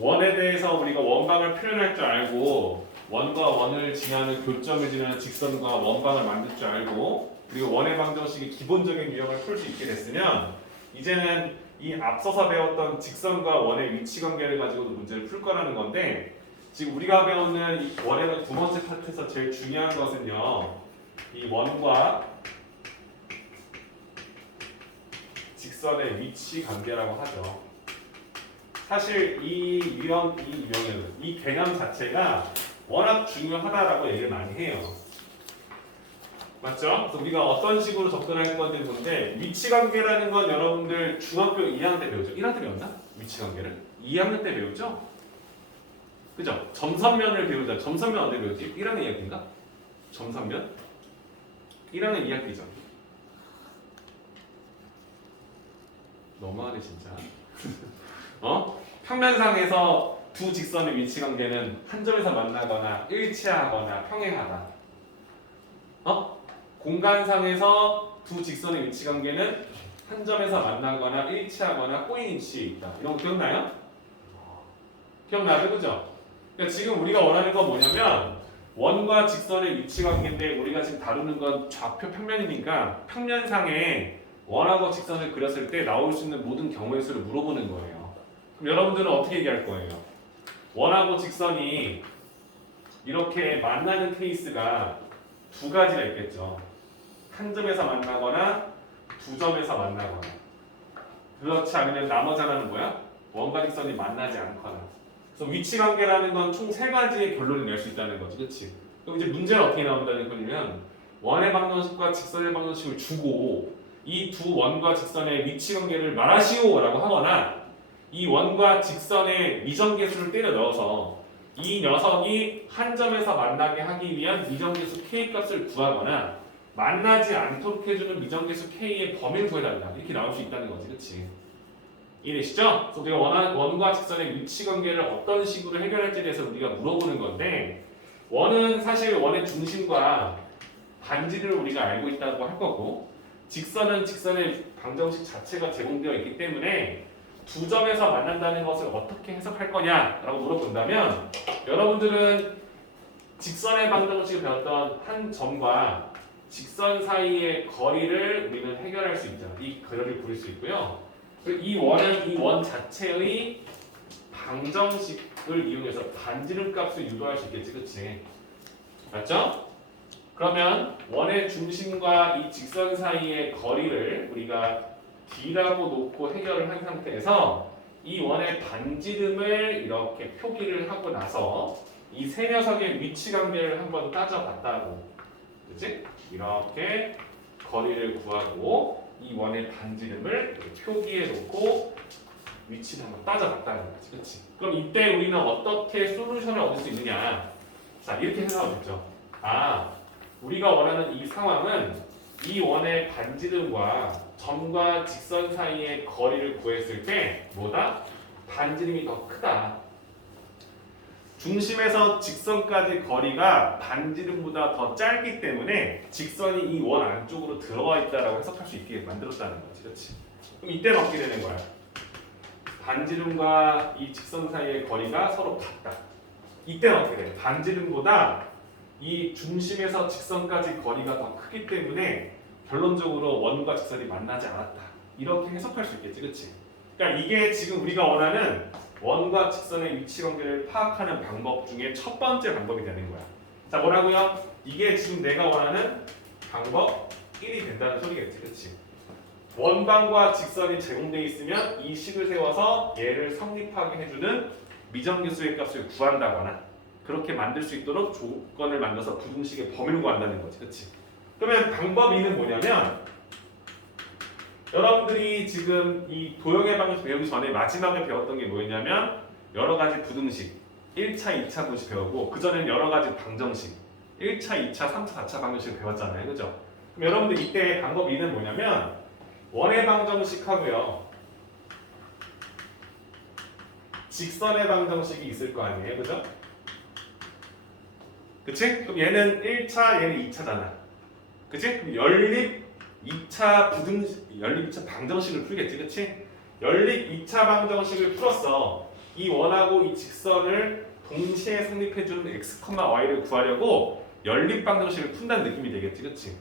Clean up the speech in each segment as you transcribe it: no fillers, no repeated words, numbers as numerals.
원에 대해서 우리가 원방을 표현할 줄 알고 원과 원을 지나는 교점을 지나는 직선과 원방을 만들 줄 알고 그리고 원의 방정식의 기본적인 유형을 풀 수 있게 됐으면 이제는 이 앞서서 배웠던 직선과 원의 위치 관계를 가지고도 문제를 풀 거라는 건데 지금 우리가 배우는 이 원의 두 번째 파트에서 제일 중요한 것은요. 이 원과 직선의 위치 관계라고 하죠. 사실 이 유형은 이 개념 자체가 워낙 중요하다라고 얘기를 많이 해요. 맞죠? 그래서 우리가 어떤 식으로 접근할 건지 본데 위치 관계라는 건 여러분들 중학교 2학년 때 배우죠. 1학년 때 배웠나? 위치 관계를? 2학년 때 배우죠? 그죠? 점선면을 배우자. 점선면 언제 배웠지? 1학년 2학기인가? 점선면? 1학년 2학기죠. 너무하네 진짜. 평면상에서 두 직선의 위치 관계는 한 점에서 만나거나 일치하거나 평행하다. 공간상에서 두 직선의 위치 관계는 한 점에서 만나거나 일치하거나 꼬인 위치에 있다. 이런 거 기억나요? 기억나죠? 그죠? 그러니까 지금 우리가 원하는 건 뭐냐면 원과 직선의 위치 관계인데 우리가 지금 다루는 건 좌표 평면이니까 평면상에 원하고 직선을 그렸을 때 나올 수 있는 모든 경우의 수를 물어보는 거예요. 그럼 여러분들은 어떻게 얘기할 거예요? 원하고 직선이 이렇게 만나는 케이스가 두 가지가 있겠죠. 한 점에서 만나거나 두 점에서 만나거나. 그렇지 않으면 나머지 하나는 뭐야? 원과 직선이 만나지 않거나. 그래서 위치 관계라는 건 총 세 가지의 결론을 낼 수 있다는 거지, 그렇지? 그럼 이제 문제는 어떻게 나온다는 거냐면 원의 방정식과 직선의 방정식을 주고 이 두 원과 직선의 위치 관계를 말하시오라고 하거나 이 원과 직선의 미정계수를 때려 넣어서 이 녀석이 한 점에서 만나게 하기 위한 미정계수 k 값을 구하거나 만나지 않도록 해주는 미정계수 k의 범위를 구해달라 이렇게 나올 수 있다는 거지, 그렇지? 이해되시죠? 그래서 우리가 원과 직선의 위치 관계를 어떤 식으로 해결할지에 대해서 우리가 물어보는 건데 원은 사실 원의 중심과 반지를 우리가 알고 있다고 할 거고 직선은 직선의 방정식 자체가 제공되어 있기 때문에 두 점에서 만난다는 것을 어떻게 해석할 거냐라고 물어본다면 여러분들은 직선의 방정식을 배웠던 한 점과 직선 사이의 거리를 우리는 해결할 수 있죠. 이 거리를 구릴 수 있고요. 그리고 이 원은 이 원 자체의 방정식을 이용해서 반지름 값을 유도할 수 있겠지, 그렇지? 맞죠? 그러면 원의 중심과 이 직선 사이의 거리를 우리가 d라고 놓고 해결을 한 상태에서 이 원의 반지름을 이렇게 표기를 하고 나서 이 세 녀석의 위치 관계를 한번 따져봤다고, 그렇지? 이렇게 거리를 구하고 이 원의 반지름을 표기해 놓고 위치를 한번 따져봤다는 거지, 그렇지? 그럼 이때 우리는 어떻게 솔루션을 얻을 수 있느냐? 자, 이렇게 생각하겠죠. 우리가 원하는 이 상황은 이 원의 반지름과 점과 직선 사이의 거리를 구했을 때 뭐다? 반지름이 더 크다. 중심에서 직선까지 거리가 반지름보다 더 짧기 때문에 직선이 이 원 안쪽으로 들어와 있다라고 해석할 수 있게 만들었다는 거지, 그렇지? 그럼 이때는 어떻게 되는 거야? 반지름과 이 직선 사이의 거리가 서로 같다. 이때는 어떻게 돼? 반지름보다 이 중심에서 직선까지 거리가 더 크기 때문에 결론적으로 원과 직선이 만나지 않았다. 이렇게 해석할 수 있겠지, 그렇지? 그러니까 이게 지금 우리가 원하는 원과 직선의 위치 관계를 파악하는 방법 중에 첫 번째 방법이 되는 거야. 자, 뭐라고요? 이게 지금 내가 원하는 방법 1이 된다는 소리겠지, 그렇지? 원방과 직선이 제공되어 있으면 이 식을 세워서 얘를 성립하게 해주는 미정계수의 값을 구한다거나 그렇게 만들 수 있도록 조건을 만들어서 부등식의 범위를 구한다는 거지, 그렇지? 그러면 방법 2는 뭐냐면 여러분들이 지금 이 도형의 방정식 배우기 전에 마지막에 배웠던 게 뭐였냐면 여러 가지 부등식 1차, 2차 부등식 배우고 그 전에는 여러 가지 방정식 1차, 2차, 3차, 4차 방정식을 배웠잖아요, 그죠? 그럼 여러분들 이때 방법 2는 뭐냐면 원의 방정식 하고요 직선의 방정식이 있을 거 아니에요, 그죠? 그치? 그럼 얘는 1차, 얘는 2차잖아. 그치? 그럼 연립 2차 부등식, 연립 2차 방정식을 풀겠지, 그치? 연립 2차 방정식을 풀었어. 이 원하고 이 직선을 동시에 성립해주는 x, y를 구하려고 연립 방정식을 푼다는 느낌이 되겠지, 그치?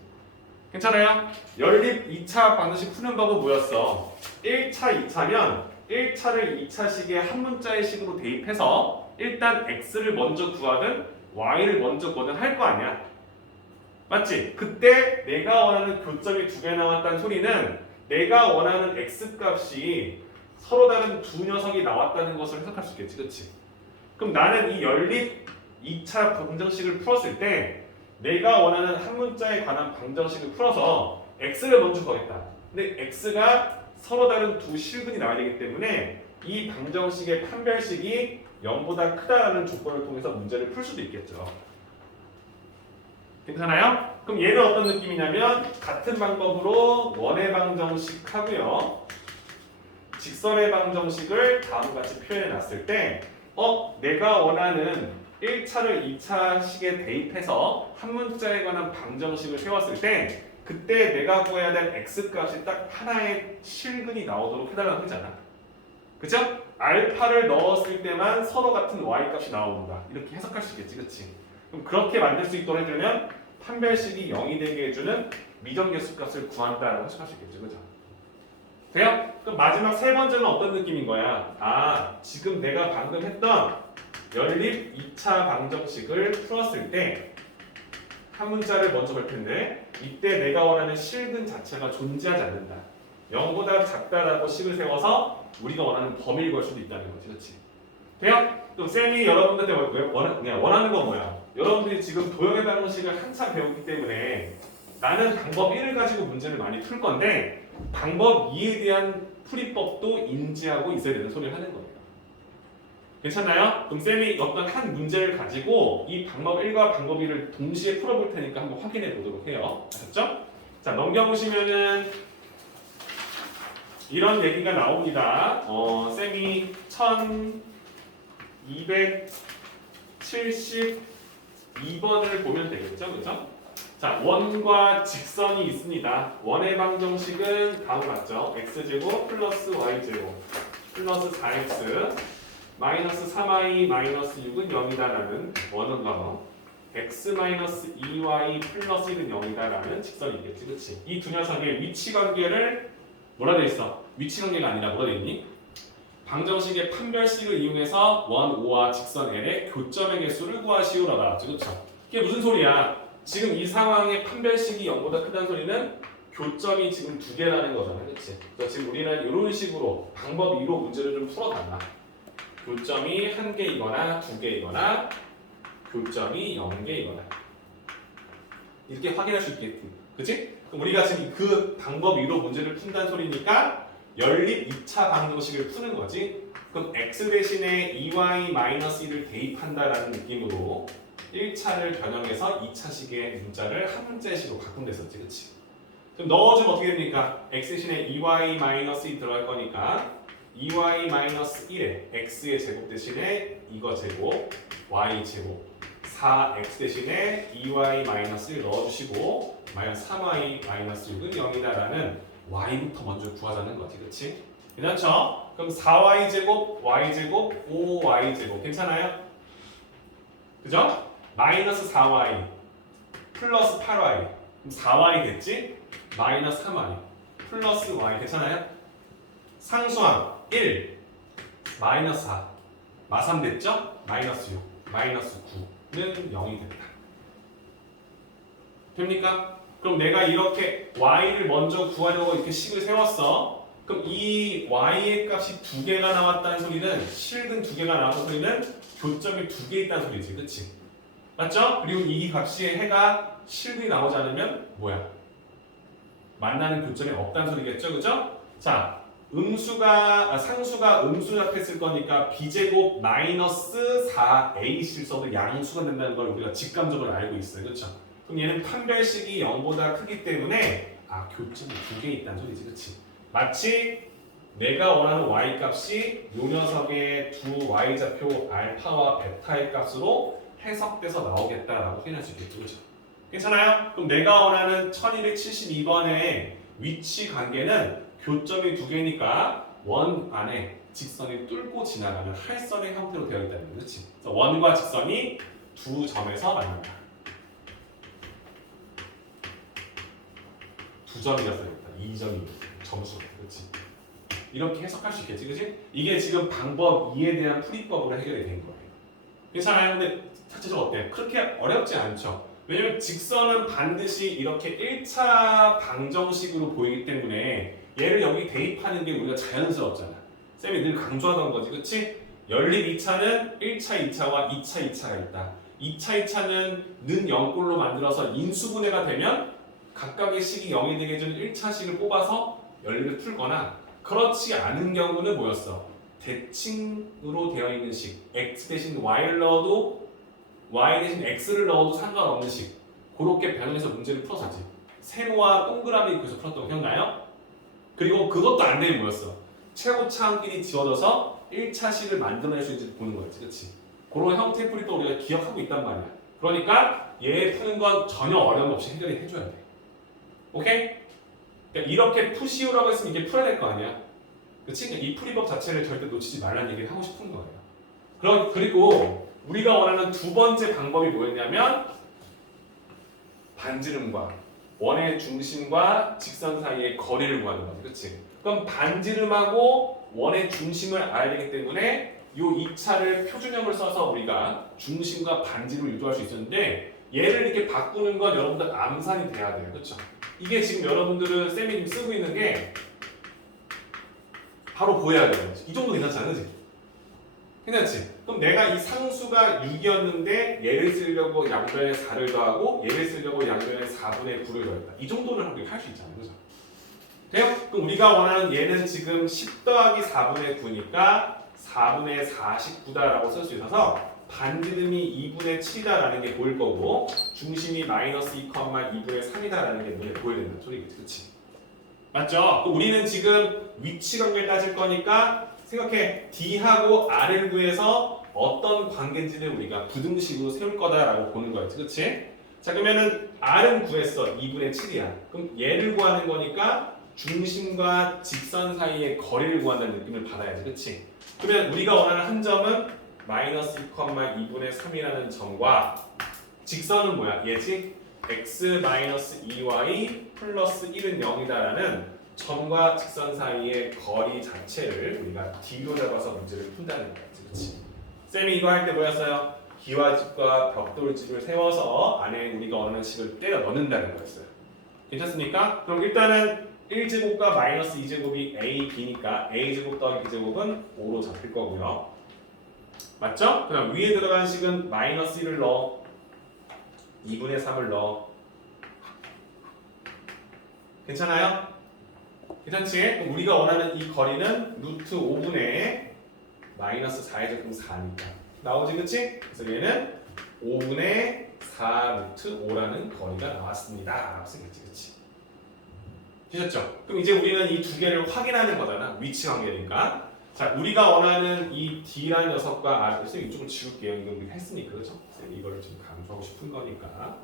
괜찮아요? 연립 2차 방정식 푸는 법은 뭐였어? 1차, 2차면 1차를 2차식의 한 문자의 식으로 대입해서 일단 x를 먼저 구하든 y를 먼저 구하든 할 거 아니야. 맞지? 그때 내가 원하는 교점이 두 개 나왔다는 소리는 내가 원하는 x 값이 서로 다른 두 녀석이 나왔다는 것을 해석할 수 있겠지, 그치? 그럼 나는 이 연립 2차 방정식을 풀었을 때 내가 원하는 한 문자에 관한 방정식을 풀어서 x를 먼저 구하겠다. 근데 x가 서로 다른 두 실근이 나와야 되기 때문에 이 방정식의 판별식이 0보다 크다라는 조건을 통해서 문제를 풀 수도 있겠죠. 괜찮아요? 그럼 얘는 어떤 느낌이냐면 같은 방법으로 원의 방정식 하고요. 직선의 방정식을 다음과 같이 표현해 놨을 때 내가 원하는 1차를 2차식에 대입해서 한 문자에 관한 방정식을 세웠을 때 그때 내가 구해야 될 x값이 딱 하나의 실근이 나오도록 해달라고 하잖아. 그죠? 알파를 넣었을 때만 서로 같은 y값이 나온다. 이렇게 해석할 수 있겠지, 그치? 그럼 그렇게 만들 수 있도록 해주면 판별식이 0이 되게 해주는 미정계수값을 구한다라고 해석할 수 있겠죠, 그죠? 돼요? 그럼 마지막 세 번째는 어떤 느낌인 거야? 지금 내가 방금 했던 연립 2차 방정식을 풀었을 때 한 문자를 먼저 볼 텐데 이때 내가 원하는 실근 자체가 존재하지 않는다. 0보다 작다라고 식을 세워서 우리가 원하는 범위를 걸 수도 있다는 거지, 그렇지? 돼요? 그럼 쌤이 여러분들한테 원하는 건 뭐야? 여러분들이 지금 도형의 방정식을 한참 배웠기 때문에 나는 방법 1을 가지고 문제를 많이 풀 건데 방법 2에 대한 풀이법도 인지하고 있어야 되는 소리를 하는 거예요. 괜찮나요? 그럼 쌤이 어떤 한 문제를 가지고 이 방법 1과 방법 2를 동시에 풀어볼 테니까 한번 확인해 보도록 해요. 아셨죠? 자, 넘겨보시면은 이런 얘기가 나옵니다. 쌤이 1272번을 보면 되겠죠? 그죠? 자, 원과 직선이 있습니다. 원의 방정식은 다음과 같죠? x제곱 플러스 y제곱 플러스 4x 마이너스 3y 마이너스 6은 0이다라는 원은 방어 x 마이너스 2y 플러스 1은 0이다라는 직선이 있겠지, 그치? 이 두 녀석의 위치 관계를 뭐라 돼 있어? 위치 관계가 아니라 뭐라 돼 있니? 방정식의 판별식을 이용해서 원, 오와 직선 L의 교점의 개수를 구하시오라고 하죠, 그쵸? 이게 무슨 소리야? 지금 이 상황의 판별식이 0보다 크다는 소리는 교점이 지금 두 개라는 거잖아, 그치? 그래서 지금 우리는 이런 식으로 방법 2로 문제를 좀 풀어봤나? 교점이 1개이거나 2개이거나 교점이 0개이거나 이렇게 확인할 수 있겠지, 그치? 그럼 우리가 지금 그 방법 2로 문제를 푼다는 소리니까 연립 2차 방정식을 푸는 거지. 그럼 x 대신에 2y-1을 대입한다라는 느낌으로 1차를 변형해서 2차식의 문자를 한 문자식으로 바꾼댔었지, 그치? 그럼 넣어주면 어떻게 됩니까? x 대신에 2y-2 들어갈 거니까 2y-1에 x의 제곱 대신에 이거 제곱, y 제곱 4x 대신에 2y-1 넣어주시고 마이너스 3y-6은 0이다라는 y부터 먼저 구하자는 거지, 그렇지? 괜찮죠? 그럼 4y 제곱, y 제곱, 5y 제곱 괜찮아요? 그죠? 마이너스 4y 플러스 8y 그럼 4y 됐지? 마이너스 3y 플러스 y 괜찮아요? 상수항 1 마이너스 4 마3 됐죠? 마이너스 6 마이너스 9는 0이 됐다. 됩니까? 그럼 내가 이렇게 y를 먼저 구하려고 이렇게 식을 세웠어. 그럼 이 y의 값이 두 개가 나왔다는 소리는 실근 두 개가 나왔다는 소리는 교점이 두 개 있다는 소리지, 그렇지? 맞죠? 그리고 이 값이 해가 실근이 나오지 않으면 뭐야? 만나는 교점이 없다는 소리겠죠, 그죠? 자, 상수가 음수 잡혔을 거니까 b제곱 마이너스 4a 실서도 양수가 된다는 걸 우리가 직감적으로 알고 있어요, 그렇죠? 그럼 얘는 판별식이 0보다 크기 때문에 교점이 두 개 있다는 소리지, 그렇지? 마치 내가 원하는 y 값이 요 녀석의 두 y 좌표 알파와 베타의 값으로 해석돼서 나오겠다라고 표현할 수 있겠죠, 그렇죠? 괜찮아요? 그럼 내가 원하는 1272번의 위치 관계는 교점이 두 개니까 원 안에 직선이 뚫고 지나가는 할선의 형태로 되어 있다는 거지. 그렇지? 그래서 원과 직선이 두 점에서 만난다. 두 점이라 써야겠다. 2점이 점수. 그렇지? 이렇게 해석할 수 있겠지, 그렇지? 이게 지금 방법 2에 대한 풀이법으로 해결이 된 거예요. 괜찮아요? 근데 자체적으로 어때? 그렇게 어렵지 않죠. 왜냐면 직선은 반드시 이렇게 1차 방정식으로 보이기 때문에 얘를 여기 대입하는 게 우리가 자연스럽잖아. 쌤이 늘 강조하던 거지, 그렇지? 연립 2차는 1차 2차와 2차 2차가 있다. 2차 2차는 는 0꼴로 만들어서 인수분해가 되면 각각의 식이 0이 되게 해주는 1차식을 뽑아서 연립을 풀거나 그렇지 않은 경우는 뭐였어? 대칭으로 되어 있는 식 x 대신 y를 넣어도 y 대신 x를 넣어도 상관없는 식 그렇게 변형해서 문제를 풀었었지. 세모와 동그라미 그래서 풀었던 거 기억나요? 그리고 그것도 안 되면 뭐였어? 최고차항끼리 지워져서 1차식을 만들어낼 수 있는지 보는 거였지, 그렇지? 그런 형태의 풀이도 우리가 기억하고 있단 말이야. 그러니까 얘 푸는 건 전혀 어려움 없이 해결이 해줘야 돼. 오케이? 그러니까 이렇게 푸시오라고 했으면 이게 풀어야 될 거 아니야? 그치? 그러니까 이 풀이법 자체를 절대 놓치지 말라는 얘기를 하고 싶은 거예요. 그리고 우리가 원하는 두 번째 방법이 뭐였냐면 반지름과 원의 중심과 직선 사이의 거리를 구하는 거지. 그치? 그럼 반지름하고 원의 중심을 알아야 되기 때문에 이 2차를 표준형을 써서 우리가 중심과 반지름을 유도할 수 있었는데 얘를 이렇게 바꾸는 건 여러분들 암산이 돼야 돼요. 그렇죠? 이게 지금 여러분들은 쌤이 지금 쓰고 있는 게 바로 보여야 돼요. 이 정도 괜찮지 않으지? 괜찮지? 그럼 내가 이 상수가 6이었는데 얘를 쓰려고 양변에 4를 더하고 얘를 쓰려고 양변에 4분의 9를 더했다. 이 정도는 우리가 할 수 있잖아요. 그죠? 돼요? 그럼 우리가 원하는 얘는 지금 10 더하기 4분의 9니까 4분의 49다라고 쓸 수 있어서 반지름이 2분의 7이다라는 게 보일 거고 중심이 마이너스 2,2분의 3이다라는 게 눈에 보여야 된다는 소리겠지. 그치? 맞죠? 우리는 지금 위치 관계를 따질 거니까 생각해. D하고 R을 구해서 어떤 관계인지를 우리가 부등식으로 세울 거다라고 보는 거였지. 그치? 자, 그러면은 R은 구했어. 2분의 7이야. 그럼 얘를 구하는 거니까 중심과 직선 사이의 거리를 구한다는 느낌을 받아야지. 그치? 그러면 우리가 원하는 한 점은 마이너스 2,2분의 3이라는 점과 직선은 뭐야? 얘지? x 마이너스 2y 플러스 1은 0이다라는 점과 직선 사이의 거리 자체를 우리가 D로 잡아서 문제를 푼다는 거지. 그치? 쌤이 이거 할 때 뭐였어요? 기와집과 벽돌집을 세워서 안에 우리가 원하는 식을 때려 넣는다는 거였어요. 괜찮습니까? 그럼 일단은 1제곱과 마이너스 2제곱이 a, b니까 a제곱 더하기 b제곱은 5로 잡힐 거고요. 맞죠? 그럼 위에 들어간 식은 마이너스 1을 넣어 2분의 3을 넣어. 괜찮아요? 괜찮지? 그럼 우리가 원하는 이 거리는 루트 5분의 마이너스 4의 제곱 4니까 나오지, 그치? 그래서 얘는 5분의 4 루트 5라는 거리가 나왔습니다. 쓰겠지, 그치? 되셨죠? 그럼 이제 우리는 이 두 개를 확인하는 거잖아. 위치 관계니까. 자, 우리가 원하는 이 D라는 녀석과 R, 그래서 이쪽을 지울게요. 이거 우리가 했으니까, 그렇죠? 이거를 좀 강조하고 싶은 거니까.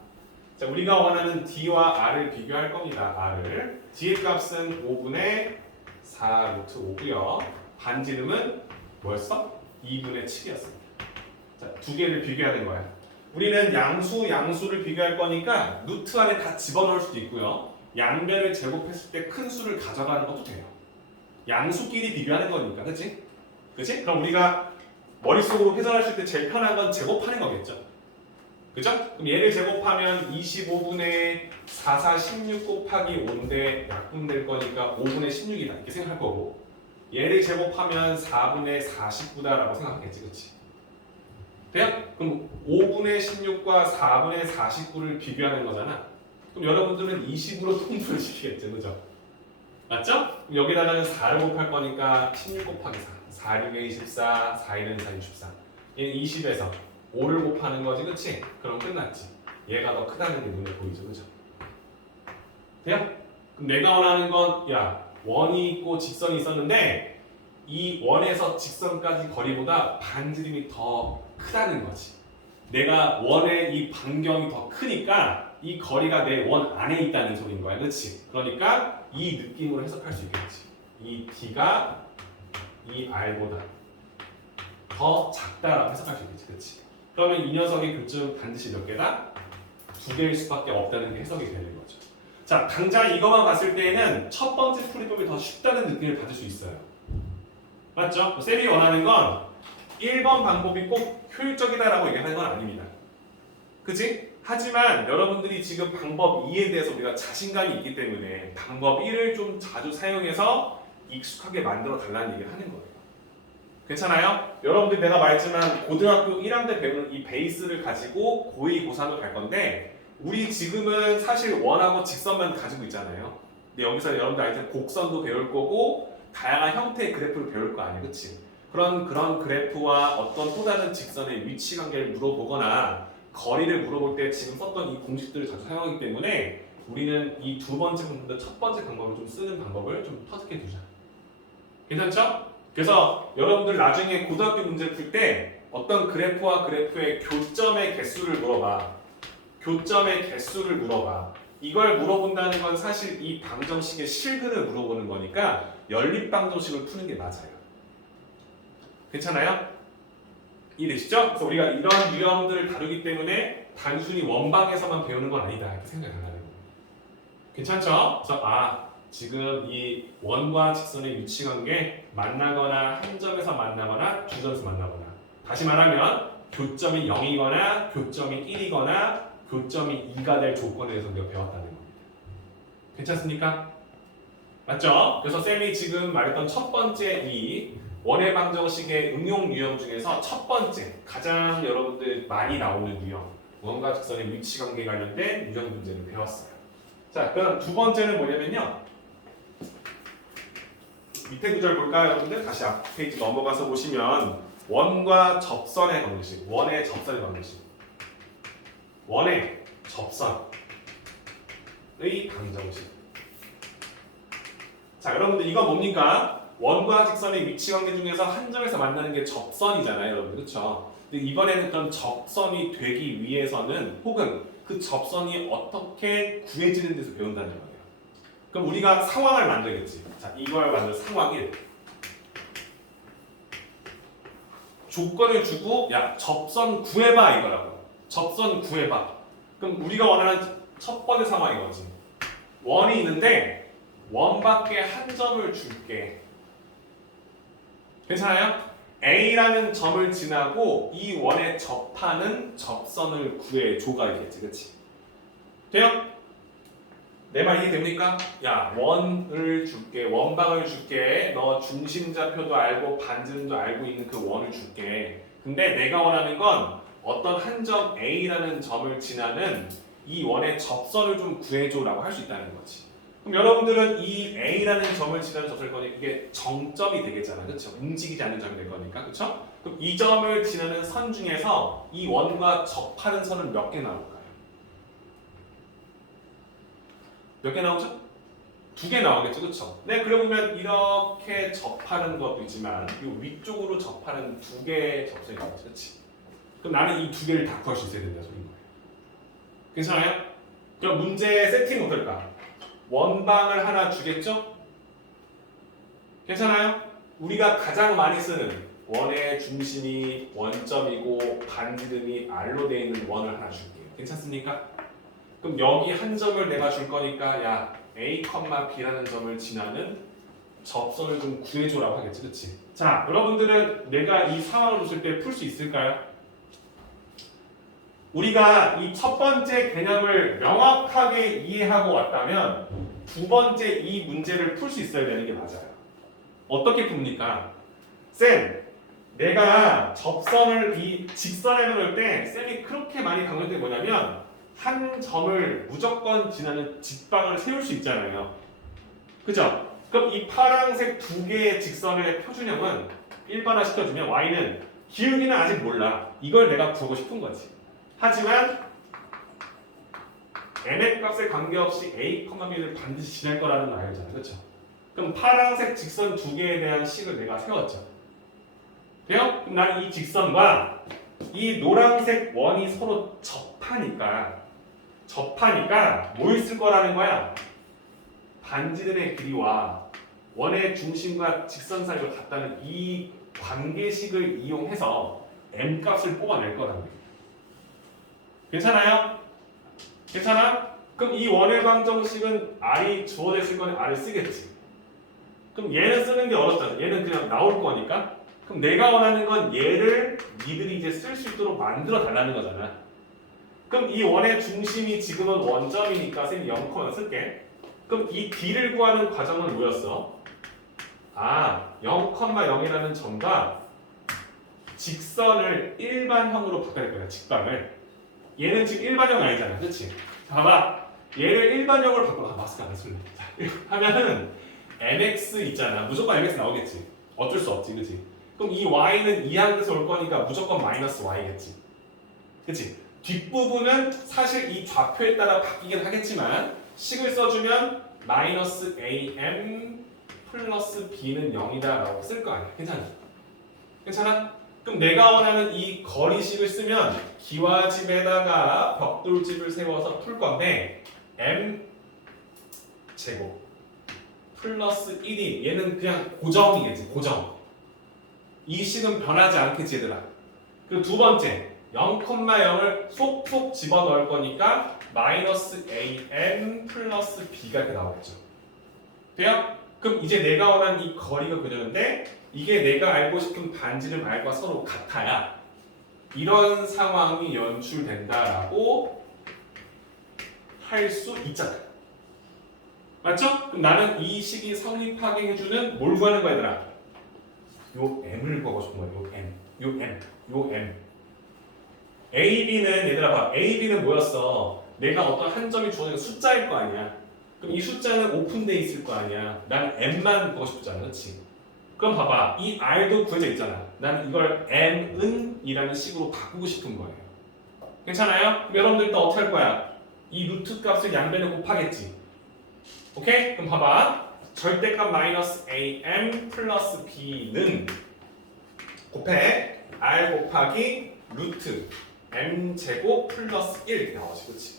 자, 우리가 원하는 D와 R을 비교할 겁니다. R을. D의 값은 5분의 4 루트 5고요. 반지름은 뭐였어? 2분의 7이었습니다. 자, 두 개를 비교하는 거야. 우리는 양수를 비교할 거니까 루트 안에 다 집어넣을 수도 있고요. 양변을 제곱했을 때 큰 수를 가져가는 것도 돼요. 양수끼리 비교하는 거니까, 그치? 그치? 그럼 우리가 머릿속으로 회전하실 때 제일 편한 건 제곱하는 거겠죠? 그죠? 그럼 얘를 제곱하면 25분의 4, 16 곱하기 5인데 약분될 거니까 5분의 16이다 이렇게 생각할 거고 얘를 제곱하면 4분의 49다라고 생각하겠지, 그치? 돼요? 그럼 5분의 16과 4분의 49를 비교하는 거잖아. 그럼 여러분들은 20으로 통분을 시키겠죠, 그죠? 맞죠? 그럼 여기다가는 4를 곱할 거니까 16 곱하기 4, 4, 6에 24, 4, 1은 4, 64. 얘는 20에서 5를 곱하는 거지, 그치? 그럼 끝났지. 얘가 더 크다는 게 눈에 보이죠, 그죠? 돼요? 그럼 내가 원하는 건, 야, 원이 있고 직선이 있었는데 이 원에서 직선까지 거리보다 반지름이 더 크다는 거지. 내가 원의 이 반경이 더 크니까 이 거리가 내 원 안에 있다는 소리인 거야, 그렇지? 그러니까 이 느낌으로 해석할 수 있겠지. 이 D가 이 r보다 더 작다라고 해석할 수 있겠지, 그렇지? 그러면 이 녀석의 교점 반드시 몇 개다? 두 개일 수밖에 없다는 게 해석이 되는 거죠. 자, 당장 이것만 봤을 때에는 첫 번째 풀이법이 더 쉽다는 느낌을 받을 수 있어요. 맞죠? 쌤이 원하는 건 1번 방법이 꼭 효율적이다라고 얘기하는 건 아닙니다. 그치? 하지만 여러분들이 지금 방법 2에 대해서 우리가 자신감이 있기 때문에 방법 1을 좀 자주 사용해서 익숙하게 만들어 달라는 얘기를 하는 거예요. 괜찮아요? 여러분들 내가 말했지만 고등학교 1학년 때 배우는 이 베이스를 가지고 고2, 고3을 갈 건데 우리 지금은 사실 원하고 직선만 가지고 있잖아요. 근데 여기서 여러분들 알 때 곡선도 배울 거고 다양한 형태의 그래프를 배울 거 아니에요, 그치? 그런 그래프와 어떤 또 다른 직선의 위치 관계를 물어보거나 거리를 물어볼 때 지금 썼던 이 공식들을 자주 사용하기 때문에 우리는 이 두 번째 방법보다 첫 번째 방법을 좀 쓰는 방법을 좀 터득해 두자. 괜찮죠? 그래서 여러분들 나중에 고등학교 문제를 풀 때 어떤 그래프와 그래프의 교점의 개수를 물어봐. 교점의 개수를 물어봐. 이걸 물어본다는 건 사실 이 방정식의 실근을 물어보는 거니까 연립방정식을 푸는 게 맞아요. 괜찮아요? 이해되시죠? 그래서 우리가 이런 유형들을 다루기 때문에 단순히 원방에서만 배우는 건 아니다 이렇게 생각하는 거예요. 괜찮죠? 그래서 지금 이 원과 직선의 위치 관계 만나거나 한 점에서 만나거나 두 점에서 만나거나 다시 말하면 교점이 0이거나 교점이 1이거나 교점이 2가 될 조건에 대해서 우리가 배웠다는 겁니다. 괜찮습니까? 맞죠? 그래서 쌤이 지금 말했던 첫 번째 이 원의 방정식의 응용 유형 중에서 첫 번째 가장 여러분들 많이 나오는 유형 원과 직선의 위치 관계 관련된 유형 문제를 배웠어요. 자, 그럼 두 번째는 뭐냐면요. 밑에 구절 볼까요, 여러분들? 다시 앞 페이지 넘어가서 보시면 원과 접선의 방정식, 원의 접선의 방정식, 원의 접선의 방정식. 자, 여러분들 이거 뭡니까? 원과 직선의 위치 관계 중에서 한 점에서 만나는 게 접선이잖아요, 여러분, 그렇죠? 근데 이번에는 그런 접선이 되기 위해서는 혹은 그 접선이 어떻게 구해지는 데서 배운다는 거예요. 그럼 우리가 상황을 만들겠지. 자, 이걸 만들 상황 1. 조건을 주고 야, 접선 구해봐 이거라고. 접선 구해봐. 그럼 우리가 원하는 첫 번째 상황이 거지. 원이 있는데 원 밖에 한 점을 줄게. 괜찮아요? A라는 점을 지나고 이 원에 접하는 접선을 구해줘가 있겠지, 그치? 돼요? 내 말 이해됩니까? 야, 원을 줄게, 원방을 줄게. 너 중심좌표도 알고 반지름도 알고 있는 그 원을 줄게. 근데 내가 원하는 건 어떤 한 점 A라는 점을 지나는 이 원의 접선을 좀 구해줘라고 할 수 있다는 거지. 그럼 여러분들은 이 A라는 점을 지나는 접선일 거니까 이게 정점이 되겠잖아, 그렇죠? 움직이지 않는 점이 될 거니까, 그렇죠? 그럼 이 점을 지나는 선 중에서 이 원과 접하는 선은 몇 개 나올까요? 몇 개 나오죠? 2개 나오겠죠, 그렇죠? 네, 그러면 이렇게 접하는 것도 있지만 이 위쪽으로 접하는 2개의 접선이 나오죠, 그렇지? 그럼 나는 이 2개를 다 구할 수 있어야 된다 소리인 거예요. 괜찮아요? 그럼 문제 세팅 어떨까? 원방을 하나 주겠죠? 괜찮아요? 우리가 가장 많이 쓰는 원의 중심이 원점이고 반지름이 R로 되어 있는 원을 하나 줄게요. 괜찮습니까? 그럼 여기 한 점을 내가 줄 거니까 야 A, B라는 점을 지나는 접선을 좀 구해줘라고 하겠지, 그치? 자, 여러분들은 내가 이 상황을 줬을 때 풀 수 있을까요? 우리가 이 첫 번째 개념을 명확하게 이해하고 왔다면 두 번째 이 문제를 풀 수 있어야 되는 게 맞아요. 어떻게 풉니까? 쌤, 내가 접선을 이 직선에 놓을 때 쌤이 그렇게 많이 강조한 게 뭐냐면 한 점을 무조건 지나는 직방을 세울 수 있잖아요. 그죠? 그럼 이 파란색 2개의 직선의 표준형은 일반화 시켜주면 y는 기울기는 아직 몰라. 이걸 내가 구하고 싶은 거지. 하지만 n의 값에 관계없이 a, b를 반드시 지날 거라는 걸 알잖아, 그렇죠? 그럼 파란색 직선 2개에 대한 식을 내가 세웠죠. 돼요? 그럼 나는 이 직선과 이 노란색 원이 서로 접하니까 뭐 있을 거라는 거야? 반지름의 길이와 원의 중심과 직선 사이를 같다는 이 관계식을 이용해서 m 값을 뽑아낼 거라는 거예요. 괜찮아요? 괜찮아? 그럼 이 원의 방정식은 r이 주어졌을 거니 r을 쓰겠지. 그럼 얘는 쓰는 게 어렵잖아. 얘는 그냥 나올 거니까. 그럼 내가 원하는 건 얘를 니들이 이제 쓸 수 있도록 만들어 달라는 거잖아. 그럼 이 원의 중심이 지금은 원점이니까 쌤이 0, 쓸게. 그럼 이 d를 구하는 과정은 뭐였어? 0,0이라는 점과 직선을 일반형으로 바꿔야 될 거야. 직방을. 얘는 지금 일반형 아니잖아. 그렇지? 봐봐. 얘를 일반형으로 바꿔. 마스크 안 했을래. 하면은 mx 있잖아. 무조건 mx 나오겠지. 어쩔 수 없지. 그렇지? 그럼 이 y는 이항에서 올 거니까 무조건 마이너스 y겠지. 그렇지? 뒷부분은 사실 이 좌표에 따라 바뀌긴 하겠지만 식을 써주면 마이너스 am 플러스 b는 0이다 라고 쓸 거 아니야. 괜찮아? 괜찮아? 그럼 내가 원하는 이 거리식을 쓰면 기와집에다가 벽돌집을 세워서 풀 건데 m 제곱 플러스 1이 얘는 그냥 고정이겠지. 고정. 이 식은 변하지 않겠지 얘들아. 그리고 두 번째 0,0을 속속 집어넣을 거니까 마이너스 am 플러스 b가 이렇게 나오겠죠. 돼요? 그럼 이제 내가 원하는 이 거리가 그려는데 이게 내가 알고 싶은 반지름 r과 서로 같아야 이런 상황이 연출된다라고 할 수 있잖아. 맞죠? 그럼 나는 이 식이 성립하게 해주는 뭘 구하는 거야 얘들아? 요 m을 구하고 싶은 거야. 요 m. a, b는 얘들아 봐. a, b는 뭐였어? 내가 어떤 한 점이 주어진 숫자일 거 아니야. 그럼 이 숫자는 오픈돼 있을 거 아니야. 나는 m만 구하고 싶잖아. 그렇지? 그럼 봐봐. 이 r도 구해져 있잖아. 나는 이걸 m은 이라는 식으로 바꾸고 싶은 거예요. 괜찮아요? 그럼 여러분들도 어떻게 할 거야? 이 루트 값을 양변에 곱하겠지. 오케이? 그럼 봐봐. 절대값 마이너스 am 플러스 b는 곱해 r 곱하기 루트 m 제곱 플러스 1 이렇게 나오지. 그렇지?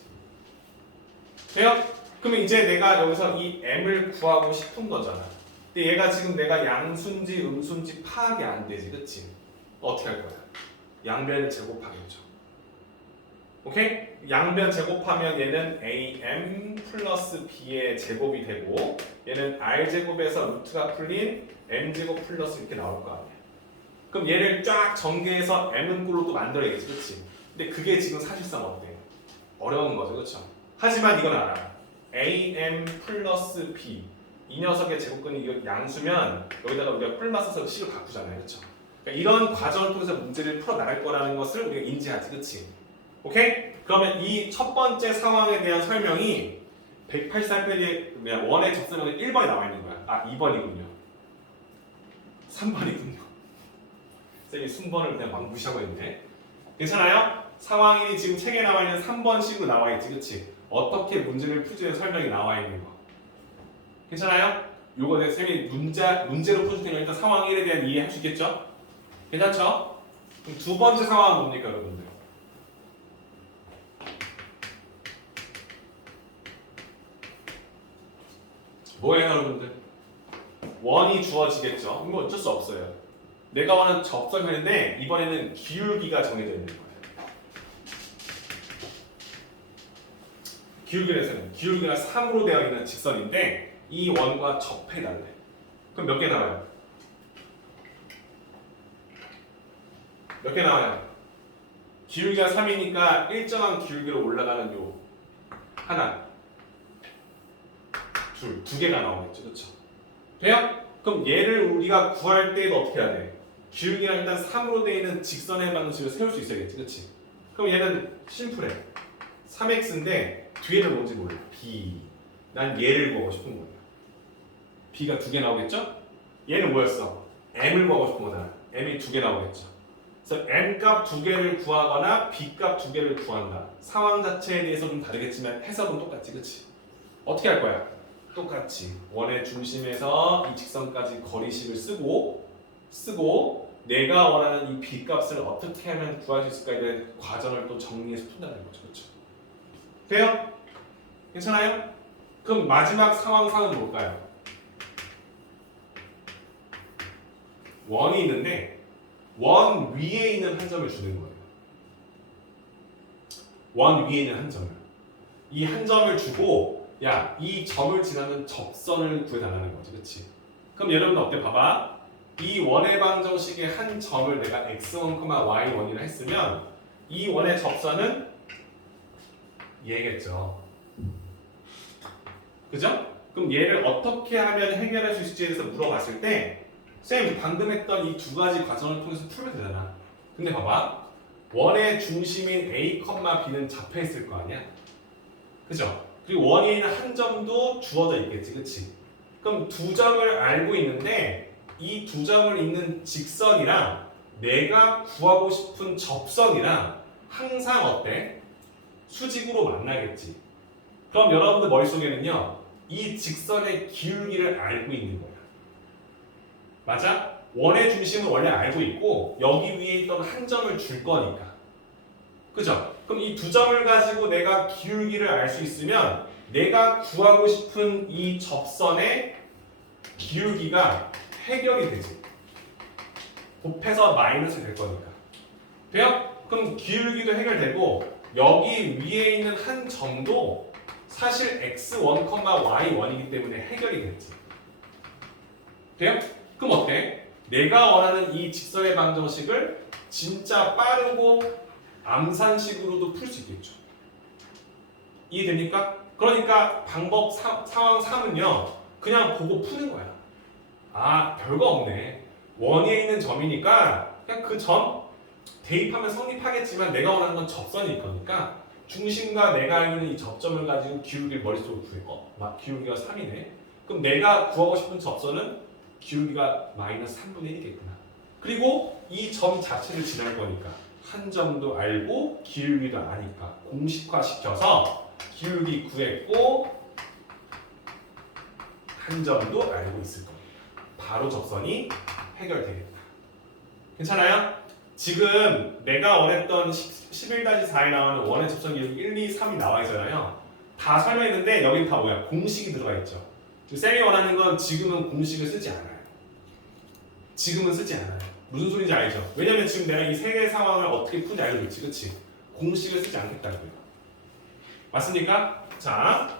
돼요? 그러면 이제 내가 여기서 이 m을 구하고 싶은 거잖아. 근데 얘가 지금 내가 양수인지 음수인지 파악이 안 되지. 그치? 어떻게 할 거야? 양변을 제곱하겠죠. 오케이? 양변 제곱하면 얘는 am 플러스 b의 제곱이 되고 얘는 r제곱에서 루트가 풀린 m제곱 플러스 이렇게 나올 거 아니야. 그럼 얘를 쫙 전개해서 m은 꼴로 또 만들어야겠지. 그치? 근데 그게 지금 사실상 어때? 어려운 거죠. 그쵸? 하지만 이건 알아. am 플러스 b 이 녀석의 제곱근이 이거 양수면 여기다가 우리가 뿔마 써서 식을 바꾸잖아요. 그렇죠? 그러니까 이런 과정을 통해서 문제를 풀어 나갈 거라는 것을 우리가 인지하지. 그렇지? 오케이? 그러면 이 첫 번째 상황에 대한 설명이 183페이지에 원의 접선형은 1번에 나와 있는 거야. 2번이군요. 3번이군요. 쌤이 순번을 그냥 막 무시하고 있네. 괜찮아요? 상황 1이 지금 책에 나와 있는 3번식으로 나와 있지. 그렇지? 어떻게 문제를 풀지는 설명이 나와 있는 거. 괜찮아요? 요거 내 쌤이 문제로 풀 테니까 일단 상황 1에 대한 이해 할 수 있겠죠? 괜찮죠? 그럼 두 번째 상황은 뭡니까 여러분들? 뭐예요 여러분들? 원이 주어지겠죠? 이거 어쩔 수 없어요. 내가 원하는 접선형인데 이번에는 기울기가 정해져 있는 거예요. 기울기가 3으로 되어 있는 직선인데 이 원과 접해달래. 그럼 몇 개 나와요? 몇 개 나와요? 기울기가 3이니까 일정한 기울기로 올라가는 요 하나, 둘, 두 개가 나오겠죠. 그렇죠? 돼요? 그럼 얘를 우리가 구할 때도 어떻게 해야 돼? 기울기가 일단 3으로 되어 있는 직선의 방식을 세울 수 있어야겠지. 그렇지? 그럼 얘는 심플해. 3x인데 뒤에는 뭔지 몰라. b. 난 얘를 구하고 싶은 거야. b가 두 개 나오겠죠? 얘는 뭐였어? m을 구하고 싶은 거잖아. m이 두 개 나오겠죠. 그래서 m 값 두 개를 구하거나 b 값 두 개를 구한다. 상황 자체에 대해서 좀 다르겠지만 해석은 똑같지. 그치? 어떻게 할 거야? 똑같이 원의 중심에서 이 직선까지 거리식을 쓰고 내가 원하는 이 b 값을 어떻게 하면 구할 수 있을까에 대한 과정을 또 정리해서 푼다는 거죠. 그렇죠? 돼요? 괜찮아요? 그럼 마지막 상황 4는 뭘까요? 원이 있는데 원 위에 있는 한 점을 주는 거예요. 원 위에 있는 한 점을. 이 한 점을 주고 야, 이 점을 지나는 접선을 구해달라는 거지. 그치? 그럼 여러분 어때? 봐봐. 이 원의 방정식의 한 점을 내가 x1, y1이라 했으면 이 원의 접선은 얘겠죠. 그죠? 그럼 얘를 어떻게 하면 해결할 수 있을지에 대해서 물어봤을 때 쌤, 방금 했던 이 두 가지 과정을 통해서 풀면 되잖아. 근데 봐봐. 원의 중심인 A, B는 잡혀 있을 거 아니야? 그죠? 그리고 원에 있는 한 점도 주어져 있겠지. 그치? 그럼 두 점을 알고 있는데 이 두 점을 잇는 직선이랑 내가 구하고 싶은 접선이랑 항상 어때? 수직으로 만나겠지. 그럼 여러분들 머릿속에는요. 이 직선의 기울기를 알고 있는 거야. 맞아? 원의 중심은 원래 알고 있고 여기 위에 있던 한 점을 줄 거니까. 그죠? 그럼 이 두 점을 가지고 내가 기울기를 알 수 있으면 내가 구하고 싶은 이 접선의 기울기가 해결이 되지. 곱해서 마이너스 될 거니까. 돼요? 그럼 기울기도 해결되고 여기 위에 있는 한 점도 사실 x1, y1이기 때문에 해결이 됐지. 돼요? 그럼 어때? 내가 원하는 이 직선의 방정식을 진짜 빠르고 암산식으로도 풀 수 있겠죠. 이해됩니까? 그러니까 방법 상황 3은요. 그냥 보고 푸는 거야. 아, 별거 없네. 원에 있는 점이니까 그냥 그 점 대입하면 성립하겠지만 내가 원하는 건 접선일 거니까 중심과 내가 알고 있는 이 접점을 가지고 기울기를 머릿속으로 구해. 기울기가 3이네. 그럼 내가 구하고 싶은 접선은 기울기가 마이너스 3분의 1이겠구나. 그리고 이 점 자체를 지날 거니까 한 점도 알고 기울기도 아니까 공식화 시켜서 기울기 구했고 한 점도 알고 있을 겁니다. 바로 접선이 해결되겠다. 괜찮아요? 지금 내가 원했던 11-4에 나오는 원의 접선 기울기 1, 2, 3이 나와 있잖아요. 다 설명했는데 여기는 다 뭐야? 공식이 들어가 있죠. 쌤이 원하는 건 지금은 공식을 쓰지 않아요. 지금은 쓰지 않아요. 무슨 소리인지 알죠? 왜냐면 지금 내가 이 세 개의 상황을 어떻게 푸는지 알려줬지, 그치? 공식을 쓰지 않겠다고요. 맞습니까? 자,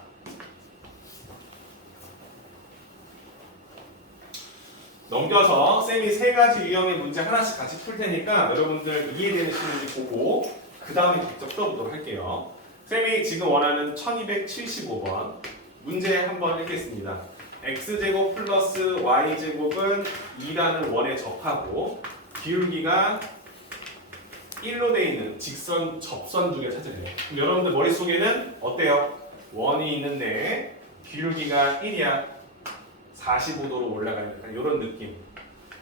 넘겨서 쌤이 세 가지 유형의 문제 하나씩 같이 풀 테니까 여러분들 이해되시는지 보고 그 다음에 직접 풀어보도록 할게요. 쌤이 지금 원하는 1275번 문제 한번 읽겠습니다. x제곱 플러스 y제곱은 2라는 원에 적하고 기울기가 1로 되어 있는 직선 접선 두 개 찾으래요. 그럼 여러분들 머릿속에는 어때요? 원이 있는데 기울기가 1이야. 45도로 올라가는 약간 이런 느낌.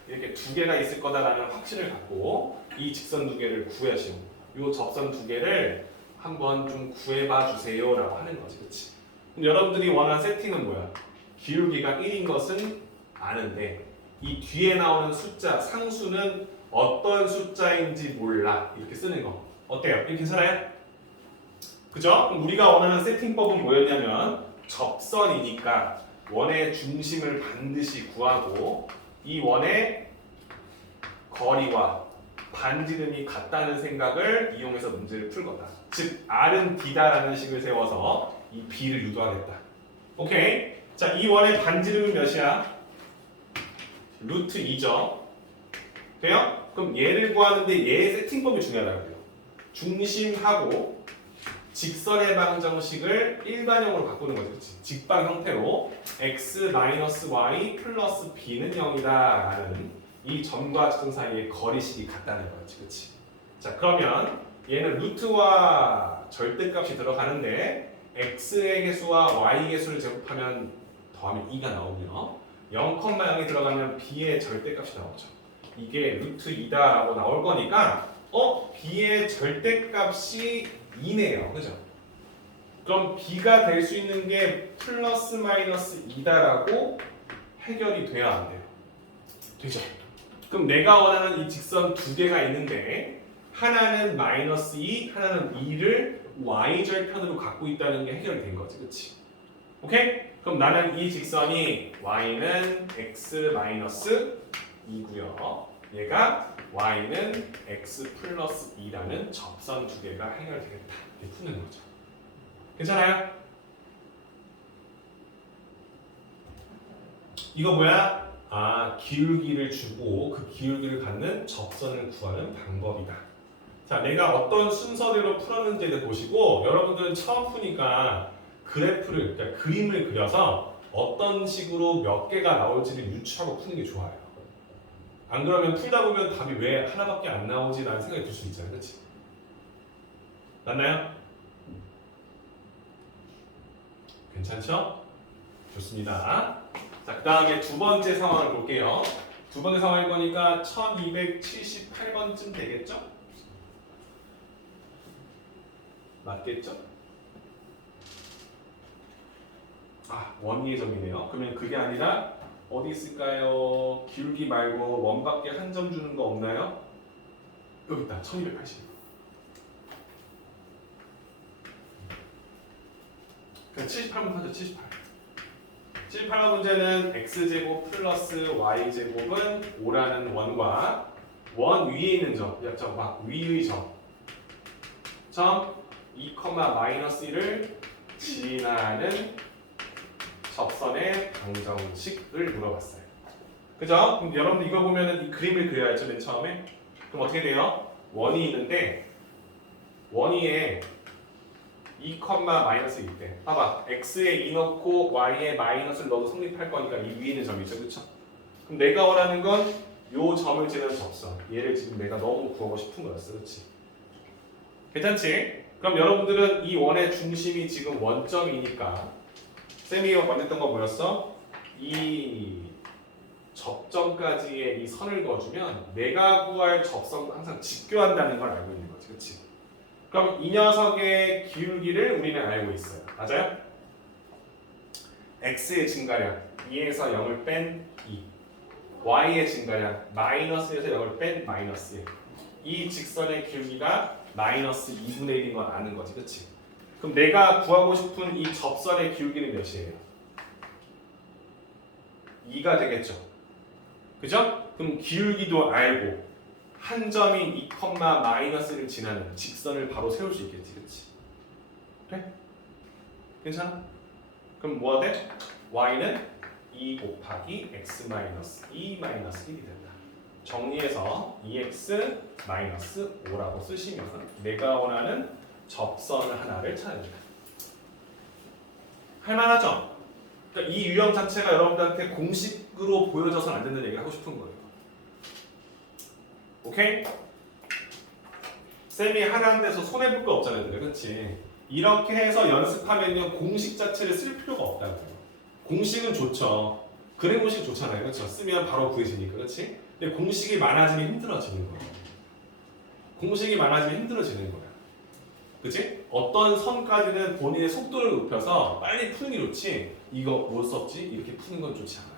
이렇게 두 개가 있을 거다라는 확신을 갖고 이 직선 두 개를 구하시오. 이 접선 두 개를 한번 좀 구해봐 주세요라고 하는 거지, 그렇지? 그럼 여러분들이 원하는 세팅은 뭐야? 기울기가 1인 것은 아는데 이 뒤에 나오는 숫자 상수는 어떤 숫자인지 몰라 이렇게 쓰는 거 어때요? 이렇게 괜찮아요? 그죠? 그럼 우리가 원하는 세팅법은 뭐였냐면 접선이니까 원의 중심을 반드시 구하고 이 원의 거리와 반지름이 같다는 생각을 이용해서 문제를 풀 거다. 즉 R은 D다라는 식을 세워서 이 B를 유도하겠다. 오케이? 자, 이 원의 반지름은 몇이야? 루트 2죠. 돼요? 그럼 얘를 구하는데 얘의 세팅법이 중요하다고요. 중심하고 직선의 방정식을 일반형으로 바꾸는 거죠. 그치? 직방 형태로 x-y 플러스 b는 0이다 라는 이 점과 직선 사이의 거리식이 같다는 거지. 그치? 자, 그러면 얘는 루트와 절대값이 들어가는데 x의 개수와 y 개수를 제곱하면 더하면 2가 나오고요. 0,0이 들어가면 b의 절대값이 나오죠. 이게 루트 2다라고 나올 거니까 b의 절대값이 2네요. 그죠? 그럼 b가 될 수 있는 게 플러스 마이너스 2다라고 해결이 돼야 안 돼요. 되죠? 그럼 내가 원하는 이 직선 두 개가 있는데 하나는 마이너스 2, 하나는 2를 y절편으로 갖고 있다는 게 해결이 된 거지. 그치? 오케이? 그럼 나는 이 직선이 y는 x 마이너스 2고요. 얘가 y는 x 플러스 2라는 접선 두 개가 해결되겠다. 이렇게 푸는 거죠. 괜찮아요? 이거 뭐야? 아, 기울기를 주고 그 기울기를 갖는 접선을 구하는 방법이다. 자, 내가 어떤 순서대로 풀었는지를 보시고 여러분들은 처음 푸니까 그래프를, 그러니까 그림을 그려서 어떤 식으로 몇 개가 나올지를 유추하고 푸는 게 좋아요. 안 그러면 풀다 보면 답이 왜 하나밖에 안 나오지? 라는 생각이 들 수 있잖아요. 그렇지? 맞나요? 괜찮죠? 좋습니다. 자, 그 다음에 두 번째 상황을 볼게요. 두 번째 상황일 거니까 1278번쯤 되겠죠? 맞겠죠? 아, 원위의 점이네요. 그러면 그게 아니라 어디 있을까요? 기울기 말고 원밖에 한 점 주는 거 없나요? 여기 있다. 1280. 그냥 78번 하죠. 78. 78번 문제는 x제곱 플러스 y제곱은 5라는 원과 원 위에 있는 점, 막 위의 점 2, 마이너스 1을 지나는 접선의 방정식을 물어봤어요. 그죠? 그럼 여러분들 이거 보면은 이 그림을 그려야죠, 맨 처음에. 그럼 어떻게 돼요? 원이 있는데 원위에 2, 마이너스 2대. 봐봐, x에 2 넣고 y에 마이너스를 넣어도 성립할 거니까 이 위에 있는 점이죠, 그렇죠? 그럼 내가 원하는 건 요 점을 지나는 접선. 얘를 지금 내가 너무 구하고 싶은 거였어, 그렇지? 괜찮지? 그럼 여러분들은 이 원의 중심이 지금 원점이니까 쌤이 만들었던 거 뭐였어? 이 접점까지의 이 선을 그어주면 내가 구할 접선과 항상 직교한다는 걸 알고 있는 거지, 그렇지? 그럼 이 녀석의 기울기를 우리는 알고 있어요. 맞아요? x의 증가량 2에서 0을 뺀 2, y의 증가량 마이너스에서 0을 뺀 마이너스 1. 이 직선의 기울기가 마이너스 2분의 1인 건 아는 거지, 그렇지? 그럼 내가 구하고 싶은 이 접선의 기울기는 몇이에요? 2가 되겠죠. 그죠? 그럼 기울기도 알고 한 점인 2, 마이너스를 지나는 직선을 바로 세울 수 있겠지, 그렇지? 그래? 괜찮아? 그럼 뭐가 돼? y는 2 곱하기 x 마이너스 2 마이너스 1이 된다. 정리해서 2x 마이너스 5라고 쓰시면 내가 원하는 접선 하나를 찾아냅니다. 할만하죠? 그러니까 이 유형 자체가 여러분들한테 공식으로 보여져서는 안 된다는 얘기를 하고 싶은 거예요. 오케이? 쌤이 하나한 데서 손해볼 거 없잖아요, 그렇지? 이렇게 해서 연습하면요 공식 자체를 쓸 필요가 없다고요. 공식은 좋죠. 그래 공식 좋잖아요, 그렇죠? 쓰면 바로 구해지니까, 그렇지? 근데 공식이 많아지면 힘들어지는 거예요. 공식이 많아지면 힘들어지는 거야. 그치? 어떤 선까지는 본인의 속도를 높여서 빨리 푸는 게 좋지 이거 못 썼지? 이렇게 푸는 건 좋지 않아요.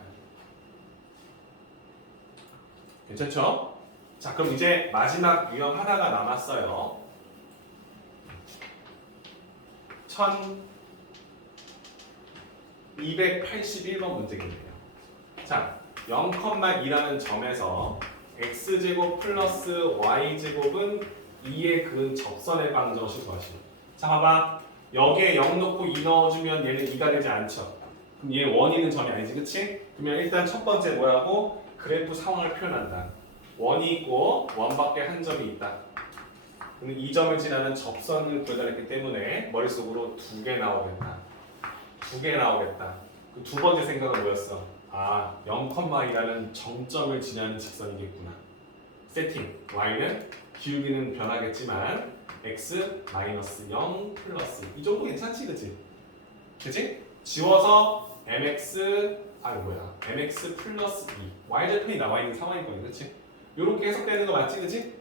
괜찮죠? 자, 그럼 이제 마지막 유형 하나가 남았어요. 1281번 문제겠네요. 자, 0,2라는 점에서 x제곱 플러스 y제곱은 2의 그은 접선의 방정식 구하시오. 자, 봐봐. 여기에 0 넣고 2 넣어주면 얘는 2가 되지 않죠. 그럼 얘 원이 있는 점이 아니지, 그치? 그러면 일단 첫 번째 뭐라고? 그래프 상황을 표현한다. 원이 있고 원밖에 한 점이 있다. 그럼 이 점을 지나는 접선을 구해달랬기 때문에 머릿속으로 2개 나오겠다. 2개 나오겠다. 그 두 번째 생각은 뭐였어? 아, 0,2라는 정점을 지나는 직선이겠구나. 세팅. y는 기울기는 변하겠지만 x 마이너스 0 플러스 이 정도 괜찮지, 그치? 그치? 지워서 mx mx 플러스 2 y절편이 나와 있는 상황일 거야, 그치? 요렇게 해석되는 거 맞지, 그치?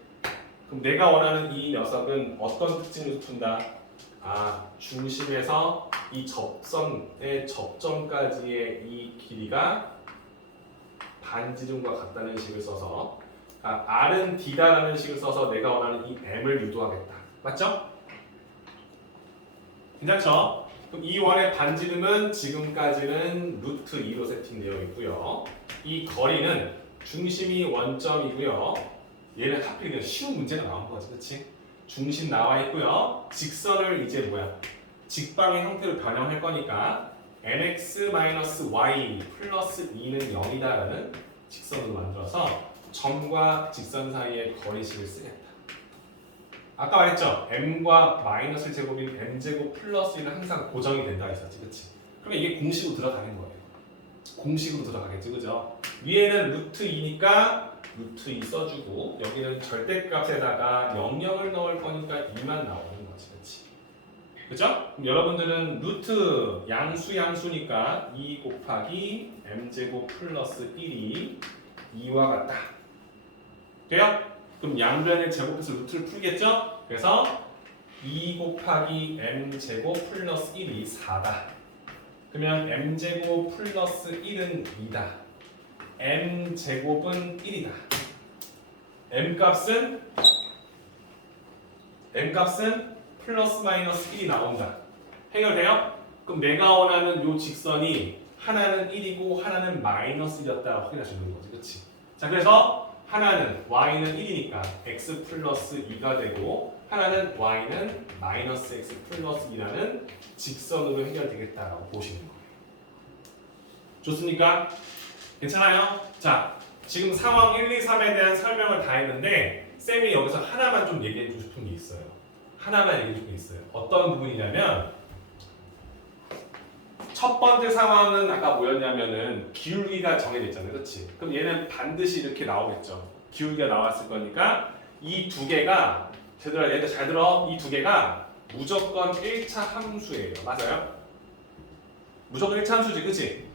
그럼 내가 원하는 이 녀석은 어떤 특징을 푼다? 아, 중심에서 이 접선의 접점까지의 이 길이가 반지름과 같다는 식을 써서 r은 d다라는 식을 써서 내가 원하는 이 m을 유도하겠다. 맞죠? 괜찮죠? 그럼 이 원의 반지름은 지금까지는 루트 2로 세팅되어 있고요. 이 거리는 중심이 원점이고요. 얘는 하필 그냥 쉬운 문제가 나온 거지, 그렇지? 중심 나와 있고요. 직선을 이제 뭐야? 직방의 형태로 변형할 거니까 mx-y 플러스 2는 0이다라는 직선으로 만들어서 점과 직선 사이의 거리식을 쓰겠다. 아까 말했죠? m과 마이너스 제곱인 m제곱 플러스 1은 항상 고정이 된다 했었지, 그렇지? 그러면 이게 공식으로 들어가는 거예요. 공식으로 들어가겠지, 그죠? 위에는 루트 2니까 루트 2 써주고 여기는 절대값에다가 0을 넣을 거니까 2만 나오는 거지, 그렇지? 그죠? 그럼 여러분들은 루트 양수니까 2 곱하기 m제곱 플러스 1이 2와 같다. 돼요? 그럼 양변의 제곱해서 루트를 풀겠죠? 그래서 2 곱하기 m제곱 플러스 1이 4다. 그러면 m제곱 플러스 1은 2다. m제곱은 1이다. m값은 플러스 마이너스 1이 나온다. 해결돼요? 그럼 내가 원하는 요 직선이 하나는 1이고 하나는 마이너스 1이었다 확인하시는 거지, 그렇지? 자, 그래서 하나는 y는 1이니까 x 플러스 2가 되고 하나는 y는 마이너스 x 플러스 2라는 직선으로 해결되겠다라고 보시는 거예요. 좋습니까? 괜찮아요? 자, 지금 상황 1, 2, 3에 대한 설명을 다 했는데 쌤이 여기서 하나만 좀 얘기해 주고 싶은 게 있어요. 하나만 얘기해 주고 있어요. 어떤 부분이냐면 첫 번째 상황은 아까 뭐였냐면은 기울기가 정해져 있잖아요, 그렇지? 그럼 얘는 반드시 이렇게 나오겠죠. 기울기가 나왔을 거니까 이 두 개가 제대로 얘들 잘 들어. 이 두 개가 무조건 1차 함수예요. 맞아요? 무조건 1차 함수지, 그렇지?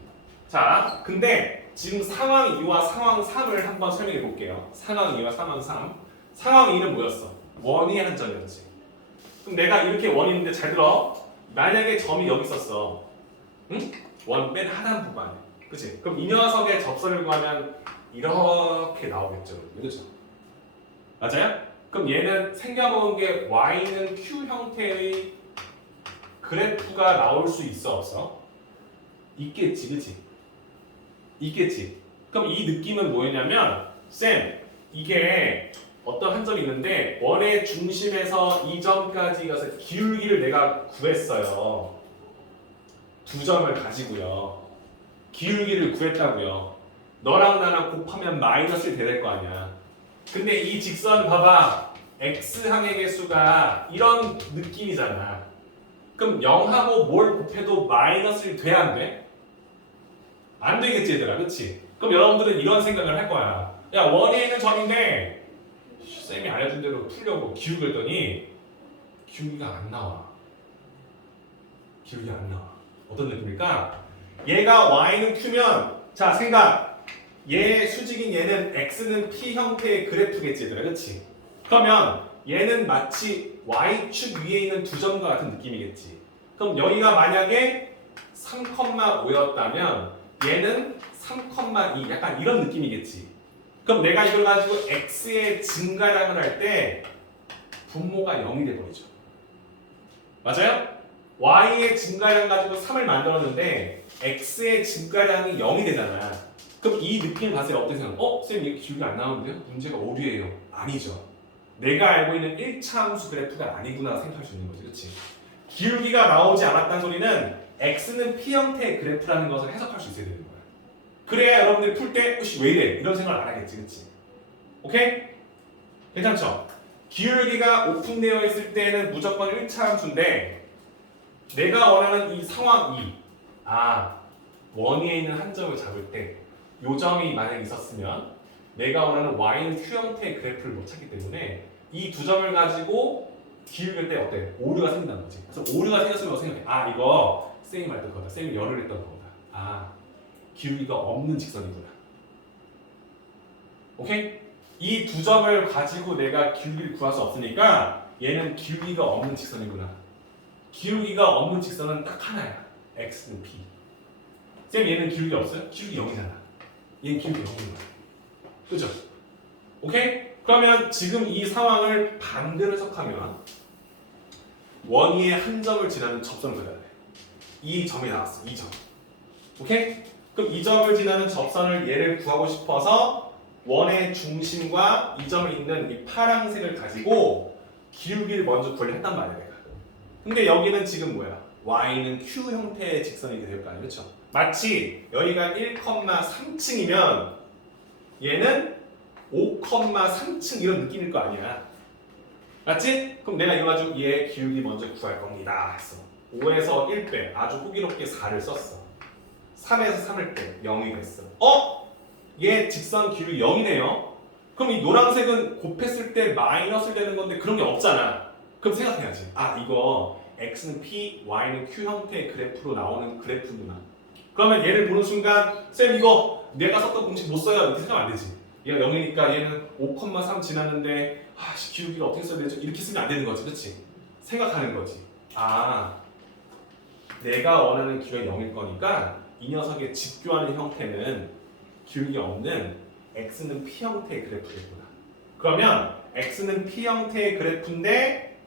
자, 근데 지금 상황 2와 상황 3을 한번 설명해 볼게요. 상황 2와 상황 3. 상황 2는 뭐였어? 원이 한 점이었지. 그럼 내가 이렇게 원이 있는데 잘 들어. 만약에 점이 여기 있었어. 응? 원 맨 하단부분 안에. 그치? 그럼 이 녀석의 접선을 구하면 이렇게 나오겠죠. 그렇죠? 맞아요? 그럼 얘는 생겨먹은 게 y는 q 형태의 그래프가 나올 수 있어 없어? 있겠지, 그치? 있겠지. 그럼 이 느낌은 뭐였냐면 쌤, 이게 어떤 한 점이 있는데 원의 중심에서 이 점까지 가서 기울기를 내가 구했어요. 두 점을 가지고요. 기울기를 구했다고요. 너랑 나랑 곱하면 마이너스 될 거 아니야. 근데 이 직선 봐봐. x항의 개수가 이런 느낌이잖아. 그럼 0하고 뭘 곱해도 마이너스 돼야 안 돼? 안 되겠지 얘들아, 그치? 그럼 여러분들은 이런 생각을 할 거야. 야, 원에 있는 점인데 쌤이 알려준 대로 풀려고 기울기 했더니 기울기가 안 나와. 기울기가 안 나와. 어떤 느낌일까? 얘가 y는 q면 자 생각. 얘 수직인 얘는 x는 p 형태의 그래프겠지 얘들아, 그렇지? 그러면 얘는 마치 y축 위에 있는 두 점과 같은 느낌이겠지. 그럼 여기가 만약에 3,5였다면 얘는 3,2 약간 이런 느낌이겠지. 그럼 내가 이걸 가지고 x의 증가량을 할 때 분모가 0이 돼버리죠. 맞아요? y의 증가량 가지고 3을 만들었는데 x의 증가량이 0이 되잖아. 그럼 이 느낌을 봤을 때 어떻게 생각해? 쌤 이게 기울기 안 나오는데요? 문제가 오류예요. 아니죠. 내가 알고 있는 1차 함수 그래프가 아니구나 생각할 수 있는 거지. 그렇지? 기울기가 나오지 않았다는 소리는 x는 p 형태의 그래프라는 것을 해석할 수 있어야 되는 거야. 그래야 여러분들이 풀 때 왜 이래? 이런 생각을 안 하겠지. 그렇지? 오케이? 괜찮죠? 기울기가 오픈되어 있을 때는 무조건 1차 함수인데 내가 원하는 이 상황 2 원위에 있는 한 점을 잡을 때 요 점이 만약에 있었으면 내가 원하는 y는 q 형태의 그래프를 못 찾기 때문에 이 두 점을 가지고 기울일 때 어때? 오류가 생긴다는 거지. 그래서 오류가 생겼으면 생각해. 이거 쌤이 말했던 거다. 쌤이 열을 했던 거다. 기울기가 없는 직선이구나. 오케이? 이 두 점을 가지고 내가 기울기를 구할 수 없으니까 얘는 기울기가 없는 직선이구나. 기울기가 없는 직선은 딱 하나야. x는 p. 쌤 얘는 기울기 없어요? 기울기 0이잖아. 얘는 기울기 0인 거야. 그죠? 오케이? 그러면 지금 이 상황을 반대로 해석하면 원위의 한 점을 지나는 접선을 그려야 돼. 이 점이 나왔어. 이 점. 오케이? 그럼 이 점을 지나는 접선을 얘를 구하고 싶어서 원의 중심과 이 점을 잇는 이 파란색을 가지고 기울기를 먼저 구하려 했단 말이야 내가. 근데 여기는 지금 뭐야? y는 q 형태의 직선이 될 거 아니야, 그렇죠? 마치 여기가 1,3층이면 얘는 5,3층 이런 느낌일 거 아니야. 맞지? 그럼 내가 이거 가지고 얘 기울기 먼저 구할 겁니다 했어. 5에서 1 빼, 아주 호기롭게 4를 썼어. 3에서 3을 빼, 0이 됐어. 얘 직선 기울기 0이네요. 그럼 이 노란색은 곱했을 때 마이너스를 되는 건데 그런 게 없잖아. 그럼 생각해야지. 이거 x는 p, y는 q 형태의 그래프로 나오는 그래프구나. 그러면 얘를 보는 순간 쌤 이거 내가 썼던 공식 못 써요 이렇게 생각하면 안 되지. 얘가 0이니까 얘는 5,3 지났는데 기울기를 어떻게 써야 되죠? 이렇게 쓰면 안 되는 거지, 그렇지? 생각하는 거지. 내가 원하는 기울기가 0일 거니까 이 녀석의 직교하는 형태는 기울기 없는 x는 p 형태의 그래프겠구나. 그러면 x는 p 형태의 그래프인데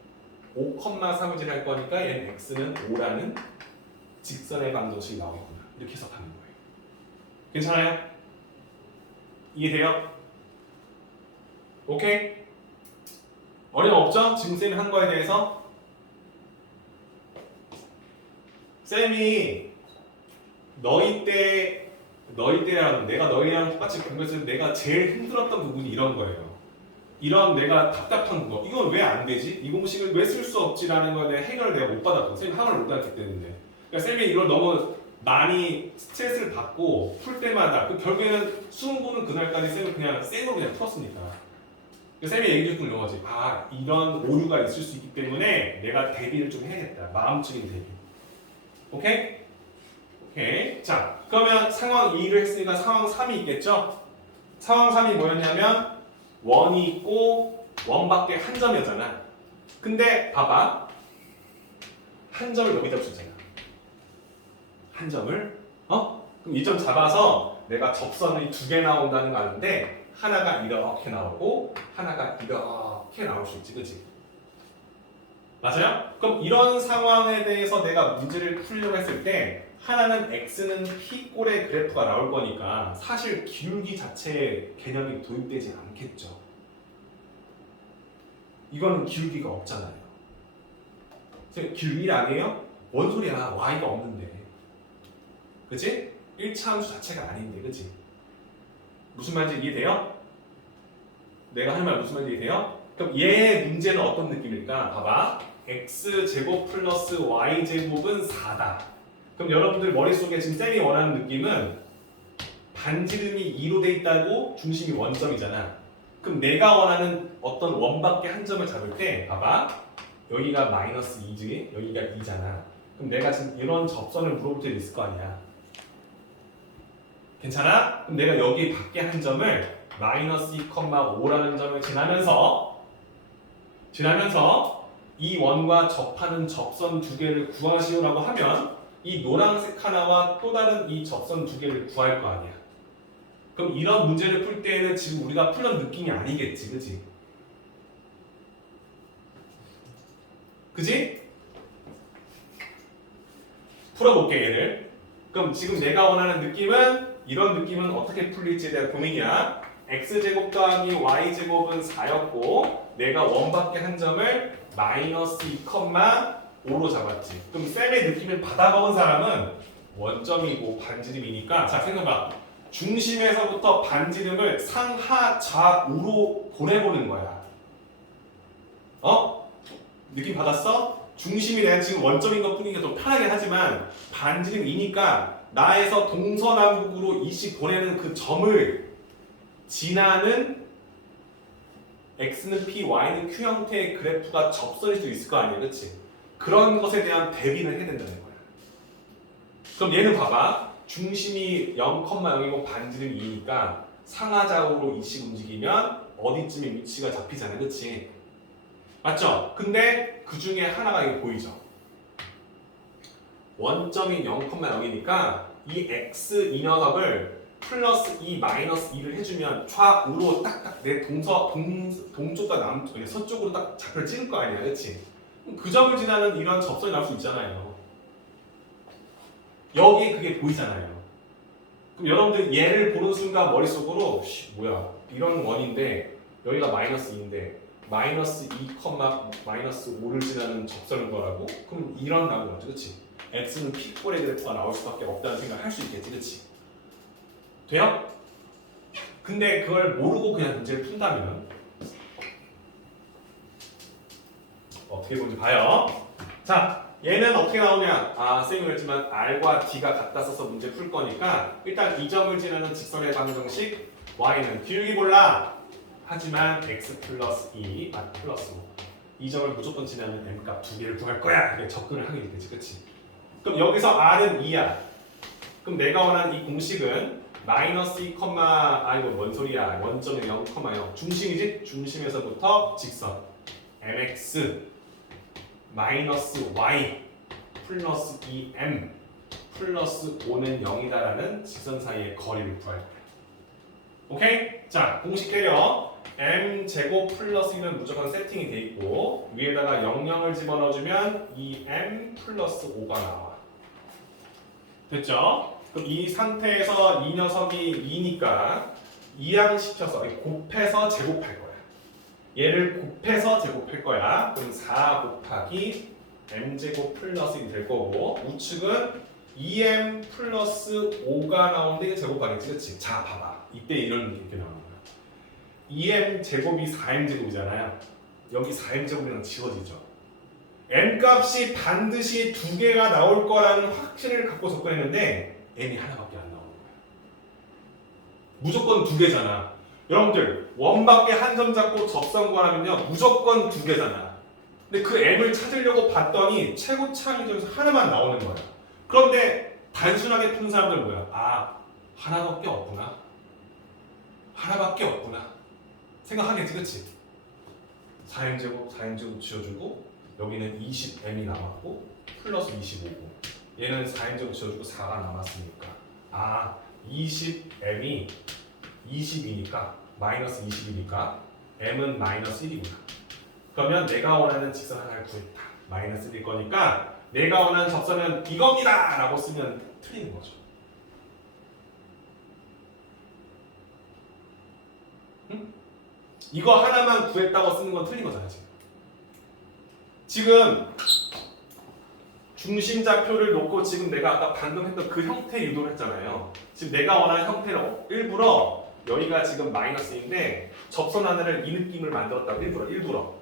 5,3을 지날 거니까 얘는 x는 5라는 직선의 방정식이 나오겠구나. 이렇게 해석하는 거예요. 괜찮아요? 이해돼요? 오케이? 어려움 없죠? 지금 쌤이 한 거에 대해서? 쌤이 너희때랑 내가 너희랑 똑같이 공부했을 때 내가 제일 힘들었던 부분이 이런 거예요. 이런 내가 답답한 거, 이건 왜 안 되지? 이 공식을 왜 쓸 수 없지라는 거에 대한 해결을 내가 못 받았고 쌤이 하나를 못 받았기 때문에. 그러니까 쌤이 이걸 너무 많이 스트레스를 받고 풀 때마다 결국에는 수능 보는 그날까지 쌤은 그냥 쌤으로 그냥 풀었으니까. 쌤이 얘기 듣고 이런 거지. 이런 오류가 있을 수 있기 때문에 내가 대비를 좀 해야겠다. 마음적인 대비. 오케이? 오케이. 자, 그러면 상황 2를 했으니까 상황 3이 있겠죠? 상황 3이 뭐였냐면 원이 있고 원밖에 한 점이었잖아. 근데 봐봐. 한 점을 여기다 붙였잖아. 한 점을 그럼 이 점 잡아서 내가 접선이 2개 나온다는 거 아는데 하나가 이렇게 나오고 하나가 이렇게 나올 수 있지, 그치? 맞아요? 그럼 이런 상황에 대해서 내가 문제를 풀려고 했을 때 하나는 x는 p꼴의 그래프가 나올 거니까 사실 기울기 자체의 개념이 도입되지 않겠죠. 이거는 기울기가 없잖아요. 기울기 아니에요? 뭔 소리야? y가 없는데. 그치? 1차 함수 자체가 아닌데, 그치? 무슨 말인지 이해돼요? 내가 하는 말 무슨 말인지 이해돼요? 그럼 얘의 문제는 어떤 느낌일까? 봐봐. x제곱 플러스 y제곱은 4다. 그럼 여러분들 머릿속에 지금 쌤이 원하는 느낌은 반지름이 2로 돼 있다고 중심이 원점이잖아. 그럼 내가 원하는 어떤 원밖에 한 점을 잡을 때 봐봐. 여기가 마이너스 2지, 여기가 2잖아. 그럼 내가 지금 이런 접선을 물어볼 때 있을 거 아니야. 괜찮아? 그럼 내가 여기 밖에 한 점을 마이너스 2,5라는 점을 지나면서 이 원과 접하는 접선 2개를 구하시오라고 하면 이 노란색 하나와 또 다른 이 접선 2개를 구할 거 아니야. 그럼 이런 문제를 풀 때에는 지금 우리가 풀던 느낌이 아니겠지, 그치? 그치? 풀어볼게 얘를. 그럼 지금 내가 원하는 느낌은 이런 느낌은 어떻게 풀릴지에 대한 고민이야. x제곱 더하기 y제곱은 4였고 내가 원밖에 한 점을 마이너스 2,5로 잡았지. 그럼 쌤의 느낌을 받아먹은 사람은 원점이고 반지름이니까 자 생각해봐. 중심에서부터 반지름을 상하 좌우로 보내보는 거야. 느낌 받았어? 중심이 내가 지금 원점인 것 뿐이니까 좀 편하긴 하지만 반지름이니까 나에서 동서남북으로 이씩 보내는 그 점을 지나는 x는 p, y는 q 형태의 그래프가 접선일 수도 있을 거 아니야, 그렇지? 그런 것에 대한 대비를 해야 된다는 거야. 그럼 얘는 봐봐. 중심이 0,0이고 반지름이 2니까 상하좌우로 이씩 움직이면 어디쯤에 위치가 잡히잖아, 그렇지? 맞죠? 근데 그 중에 하나가 이거 보이죠? 원점이 0,0이니까 이 x 이 녀석을 플러스 2 마이너스 2를 해주면 좌우로 딱딱 내 동쪽과 남쪽, 서쪽으로 딱 좌표를 찍을 거 아니야, 그렇지? 그 점을 지나는 이런 접선이 나올 수 있잖아요. 여기에 그게 보이잖아요. 그럼 여러분들 얘를 보는 순간 머릿속으로 뭐야 이런 원인데 여기가 마이너스 2인데 마이너스 2, 마이너스 5를 지나는 접선인 거라고? 그럼 이런 나온 거죠, 그렇지? x는 P꼴의 그래프가 나올 수밖에 없다는 생각을 할 수 있겠지, 그렇지? 돼요? 근데 그걸 모르고 그냥 문제를 푼다면 어떻게 보는지 봐요. 자, 얘는 어떻게 나오냐? 쌤이 그랬지만 R과 D가 같다 써서 문제 풀 거니까 일단 이 점을 지나는 직선의 방정식 Y는 기울기 몰라. 하지만 X 플러스 2, 플러스 5. 이 점을 무조건 지나면 M 값 두 개를 구할 거야. 이렇게 접근을 하게 되겠지, 그치? 그럼 여기서 R은 2야. 그럼 내가 원하는 이 공식은 마이너스 2, 이거 뭔 소리야? 원점의 0, 0. 중심이지? 중심에서부터 직선 mx 마이너스 y 플러스 2m 플러스 5는 0이다라는 직선 사이의 거리를 구할 거야. 오케이? 자, 공식 때려. m 제곱 플러스 2는 무조건 세팅이 돼 있고 위에다가 00을 집어넣어주면 2m 플러스 5가 나와. 됐죠? 그럼 이 상태에서 이 녀석이 2니까 이항시켜서 곱해서 제곱할 거야. 얘를 곱해서 제곱할 거야. 그럼 4 곱하기 m제곱 플러스 1이 될 거고 우측은 2m 플러스 5가 나오는데 이게 제곱하겠지, 그렇지? 자, 봐봐. 이때 이런 게 나오는 거야. 2m 제곱이 4m 제곱이잖아요. 여기 4m 제곱이랑 지워지죠. m 값이 반드시 두 개가 나올 거라는 확신을 갖고 접근했는데 m이 하나밖에 안 나오는 거야. 무조건 두 개잖아. 여러분들 원밖에 한 점 잡고 접선 구하면요 무조건 두 개잖아. 근데 그 m을 찾으려고 봤더니 최고차항 중에서 하나만 나오는 거야. 그런데 단순하게 푼 사람들은 뭐야? 하나밖에 없구나. 하나밖에 없구나. 생각하겠지, 그치? 4m제곱 지워주고 여기는 20m이 남았고 플러스 25고 얘는 4m제곱 지워주고 4가 남았으니까 20m이 20이니까 마이너스 20이니까 m은 마이너스 1이구나. 그러면 내가 원하는 직선 하나를 구했다. 마이너스 1일 거니까 내가 원하는 접선은 이겁니다! 라고 쓰면 틀리는 거죠. 응? 이거 하나만 구했다고 쓰는 건 틀린 거잖아, 지금 중심좌표를 놓고 지금 내가 아까 방금 했던 그 형태 유도를 했잖아요. 지금 내가 원하는 형태로 일부러 여기가 지금 마이너스인데 접선 하나를 이 느낌을 만들었다고 일부러.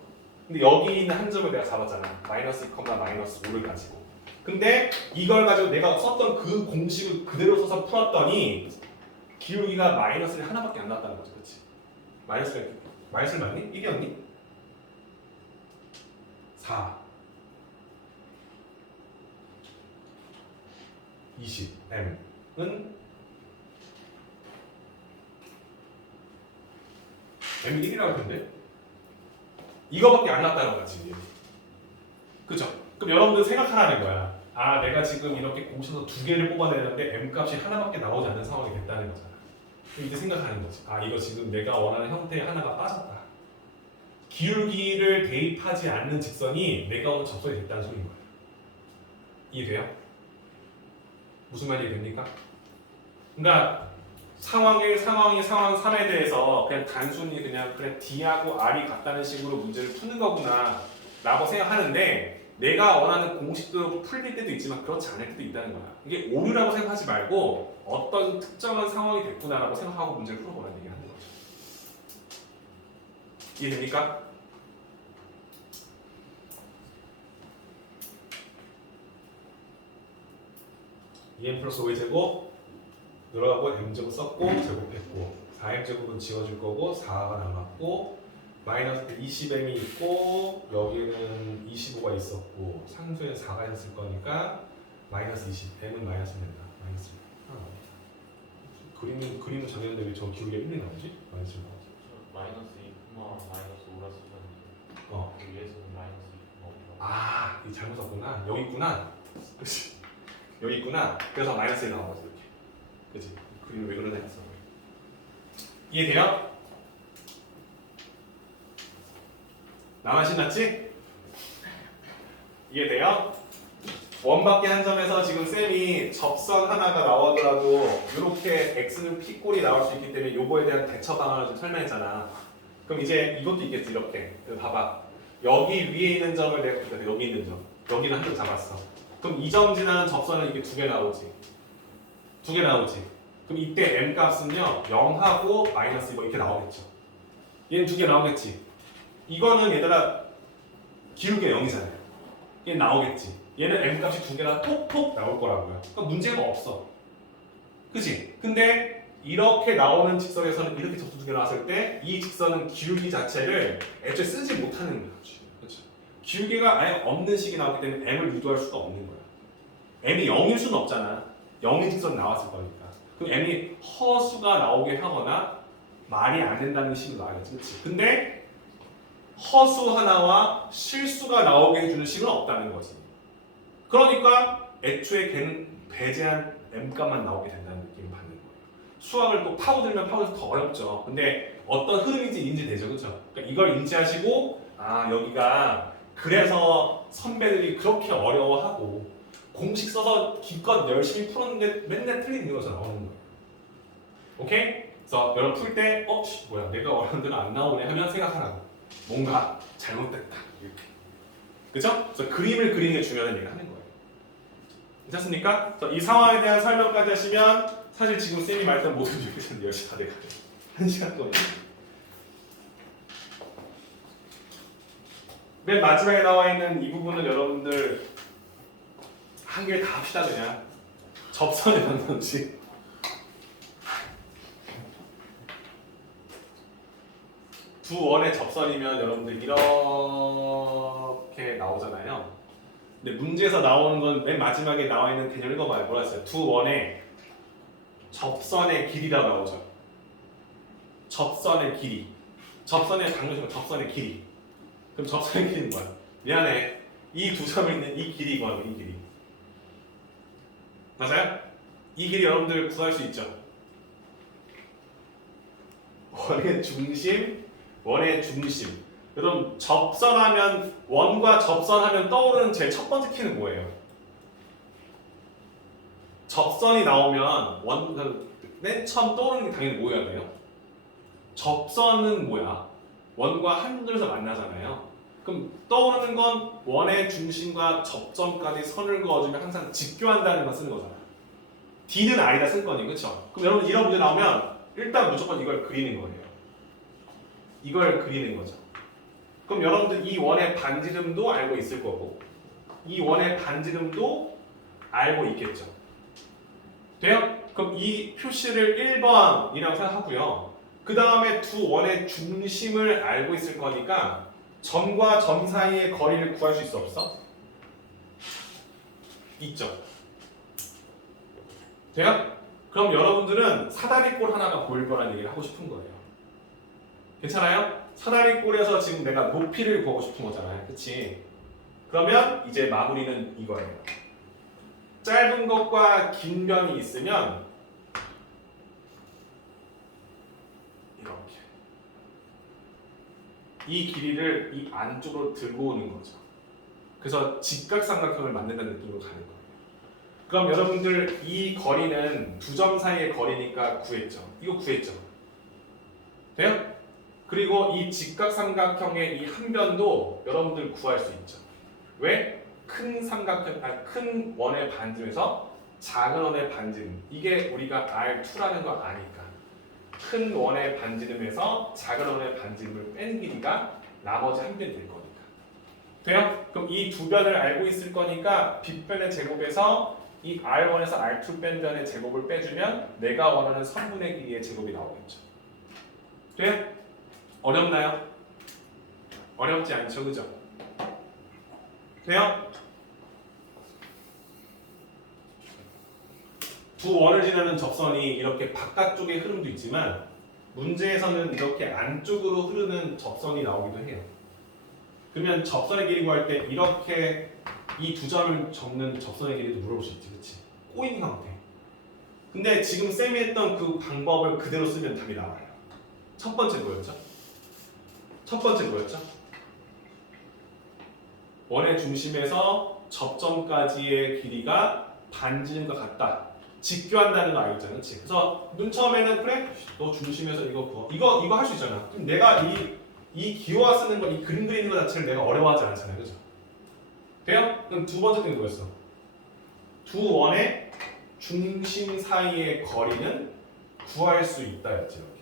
근데 여기 있는 한 점을 내가 잡았잖아. 마이너스 2, 마이너스 5를 가지고. 근데 이걸 가지고 내가 썼던 그 공식을 그대로 써서 풀었더니 기울기가 마이너스를 하나밖에 안 나왔다는 거지, 그렇지? 마이너스 맞니? 이게였니? 4 20 m은 m이 1이라고 했는데 이거밖에 안 났다는 거지. 그죠? 그럼 여러분들 생각하라는 거야. 내가 지금 이렇게 공식에서 두 개를 뽑아내는데 m 값이 하나밖에 나오지 않는 상황이 됐다는 거잖아. 이제 생각하는 거지. 이거 지금 내가 원하는 형태의 하나가 빠졌다. 기울기를 대입하지 않는 직선이 내가 원하는 접선이 됐다는 소리인 거예요. 이해돼요? 무슨 말이 됩니까? 그러니까 상황 1, 상황 2, 상황 3에 대해서 그냥 단순히 그래 D하고 R이 같다는 식으로 문제를 푸는 거구나 라고 생각하는데 내가 원하는 공식도 풀릴 때도 있지만 그렇지 않을 때도 있다는 거야. 이게 오류라고 생각하지 말고 어떤 특정한 상황이 됐구나 라고 생각하고 문제를 풀어보라는 얘기를 하는 거죠. 이해됩니까? EM 플러스 5의 제곱 늘어가고 m제곱 썼고 제곱했고 4m제곱은 지워줄 거고 4가 남았고 마이너스 20m이 있고 여기는 25가 있었고 상수에는 4가 있을 거니까 마이너스 20 m은 마이너스 된다. 마이너스 그림은 작년인데 왜 저 기울기가 1이 나오지? 마이너스 나오지. 마이너스 2, 마이너스 5라 쓰셨는데 위에서는 마이너스 2 이 잘못 썼구나. 여기 있구나. 그렇지. 여기 있구나. 그래서 마이너스 1 나온 거지 이렇게. 그렇지. 그림을 왜 그러냐 했어. 이해돼요? 나만 신났지? 이해돼요? 원밖에 한 점에서 지금 쌤이 접선 하나가 나오더라도 이렇게 x는 p꼴이 나올 수 있기 때문에 요거에 대한 대처 방안을 좀 설명했잖아. 그럼 이제 이것도 있겠지 이렇게. 봐봐. 여기 위에 있는 점을 내가 그러니까 여기 있는 점. 여기는 한 점 잡았어. 그럼 이 점 지나는 접선은 이게 두 개 나오지. 두 개 나오지. 그럼 이때 m 값은요 0하고 마이너스 이거 이렇게 나오겠죠. 얘는 두 개 나오겠지. 이거는 얘들아 기울기 0이잖아요. 얘 나오겠지. 얘는 m 값이 두 개나 톡톡 나올 거라고요. 그러니까 문제가 없어. 그치? 근데 이렇게 나오는 직선에서는 이렇게 접수 두 개 나왔을 때 이 직선은 기울기 자체를 애초에 쓰지 못하는 거지. 그렇죠? 기울기가 아예 없는 식이 나왔기 때문에 m을 유도할 수가 없는 거야. m이 0일 수는 없잖아. 0인 직선 나왔을 거니까. 그럼 m이 허수가 나오게 하거나 말이 안 된다는 식으로 나와야지. 그렇지? 근데 허수 하나와 실수가 나오게 해주는 식은 없다는 거지. 그러니까 애초에 걔는 배제한 m값만 나오게 된다는 느낌을 받는 거예요. 수학을 또 파고들면 파고들면 더 어렵죠. 근데 어떤 흐름인지 인지되죠, 그렇죠? 그러니까 이걸 인지하시고 아 여기가 그래서 선배들이 그렇게 어려워하고 공식 써서 기껏 열심히 풀었는데 맨날 틀린 이유가 나오는 거예요. 오케이? 그래서 여러분 풀 때 뭐야 내가 원하는 대로 안 나오네 하면 생각하라고. 뭔가 잘못됐다 이렇게. 그죠? 그래서 그림을 그리는 게 중요한 얘기를 하는 거예요. 괜찮습니까? 이 상황에 대한 설명까지 하시면 사실 지금 쌤이 말했던 모든 얘기는 10시 다 돼가요. 1시간 동안. 맨 마지막에 나와 있는 이 부분은 여러분들 한 개 다 합시다 그냥. 접선의 방정식. 두 원의 접선이면 여러분들 이렇게 나오잖아요. 근데 문제에서 나오는 건 맨 마지막에 나와 있는 개념 읽어봐요. 뭐라 했어요? 두 원의 접선의 길이라고 나오죠. 접선의 길이. 접선의 방정식은 접선의 길이. 그럼 접선의 길이는 뭐야? 미안해. 이 두 점에 있는 이 길이 이거예요. 이 길이. 맞아요? 이 길이 여러분들 구할 수 있죠. 원의 중심, 원의 중심. 여러분 접선하면 원과 접선하면 떠오르는 제일 첫 번째 키는 뭐예요? 접선이 나오면 맨 처음 떠오르는 게 당연히 뭐여야 돼요? 접선은 뭐야? 원과 한 점에서 만나잖아요. 그럼 떠오르는 건 원의 중심과 접점까지 선을 그어주면 항상 직교한다는 걸 쓰는 거잖아. D는 I다 쓸 거니, 그렇죠? 그럼 여러분 이런 문제 나오면 일단 무조건 이걸 그리는 거예요. 이걸 그리는 거죠. 그럼 여러분들 이 원의 반지름도 알고 있을 거고 이 원의 반지름도 알고 있겠죠. 돼요? 그럼 이 표시를 1번이라고 생각하고요. 그 다음에 두 원의 중심을 알고 있을 거니까 점과 점 사이의 거리를 구할 수 있어 없어? 있죠. 돼요? 그럼 여러분들은 사다리꼴 하나가 보일 거라는 얘기를 하고 싶은 거예요. 괜찮아요? 사다리꼴에서 지금 내가 높이를 보고 싶은 거잖아요. 그치? 그러면 이제 마무리는 이거예요. 짧은 것과 긴 변이 있으면 이렇게 이 길이를 이 안쪽으로 들고 오는 거죠. 그래서 직각삼각형을 만든다는 느낌으로 가는 거예요. 그럼 여러분들 이 거리는 두 점 사이의 거리니까 구했죠. 이거 구했죠. 돼요? 그리고 이 직각삼각형의 이 한 변도 여러분들 구할 수 있죠. 왜? 큰 삼각형, 큰 원의 반지름에서 작은 원의 반지름. 이게 우리가 R2라는 거 아니까. 큰 원의 반지름에서 작은 원의 반지름을 뺀 길이가 나머지 한 변이 될 거니까. 돼요? 그럼 이 두 변을 알고 있을 거니까 빗변의 제곱에서 이 R1에서 R2 뺀 변의 제곱을 빼주면 내가 원하는 선분의 길이의 제곱이 나오겠죠. 돼요? 어렵나요? 어렵지 않죠, 그죠? 돼요? 두 원을 지나는 접선이 이렇게 바깥쪽의 흐름도 있지만 문제에서는 이렇게 안쪽으로 흐르는 접선이 나오기도 해요. 그러면 접선의 길이 구할 때 이렇게 이 두 점을 접는 접선의 길이도 물어볼 수 있지, 그렇지? 꼬인 형태. 근데 지금 쌤이 했던 그 방법을 그대로 쓰면 답이 나와요. 첫 번째 뭐였죠? 첫 번째 뭐였죠? 원의 중심에서 접점까지의 길이가 반지름과 같다. 직교한다는 거 알고 있잖아, 그렇지? 그래서 눈 처음에는 그래, 너 중심에서 이거 그어. 이거 할 수 있잖아. 그럼 내가 이 기호화 쓰는 거, 이 그림 그리는 거 자체를 내가 어려워하지 않잖아요, 그죠? 돼요? 그럼 두 번째 게 뭐였어? 두 원의 중심 사이의 거리는 구할 수 있다였지, 여기.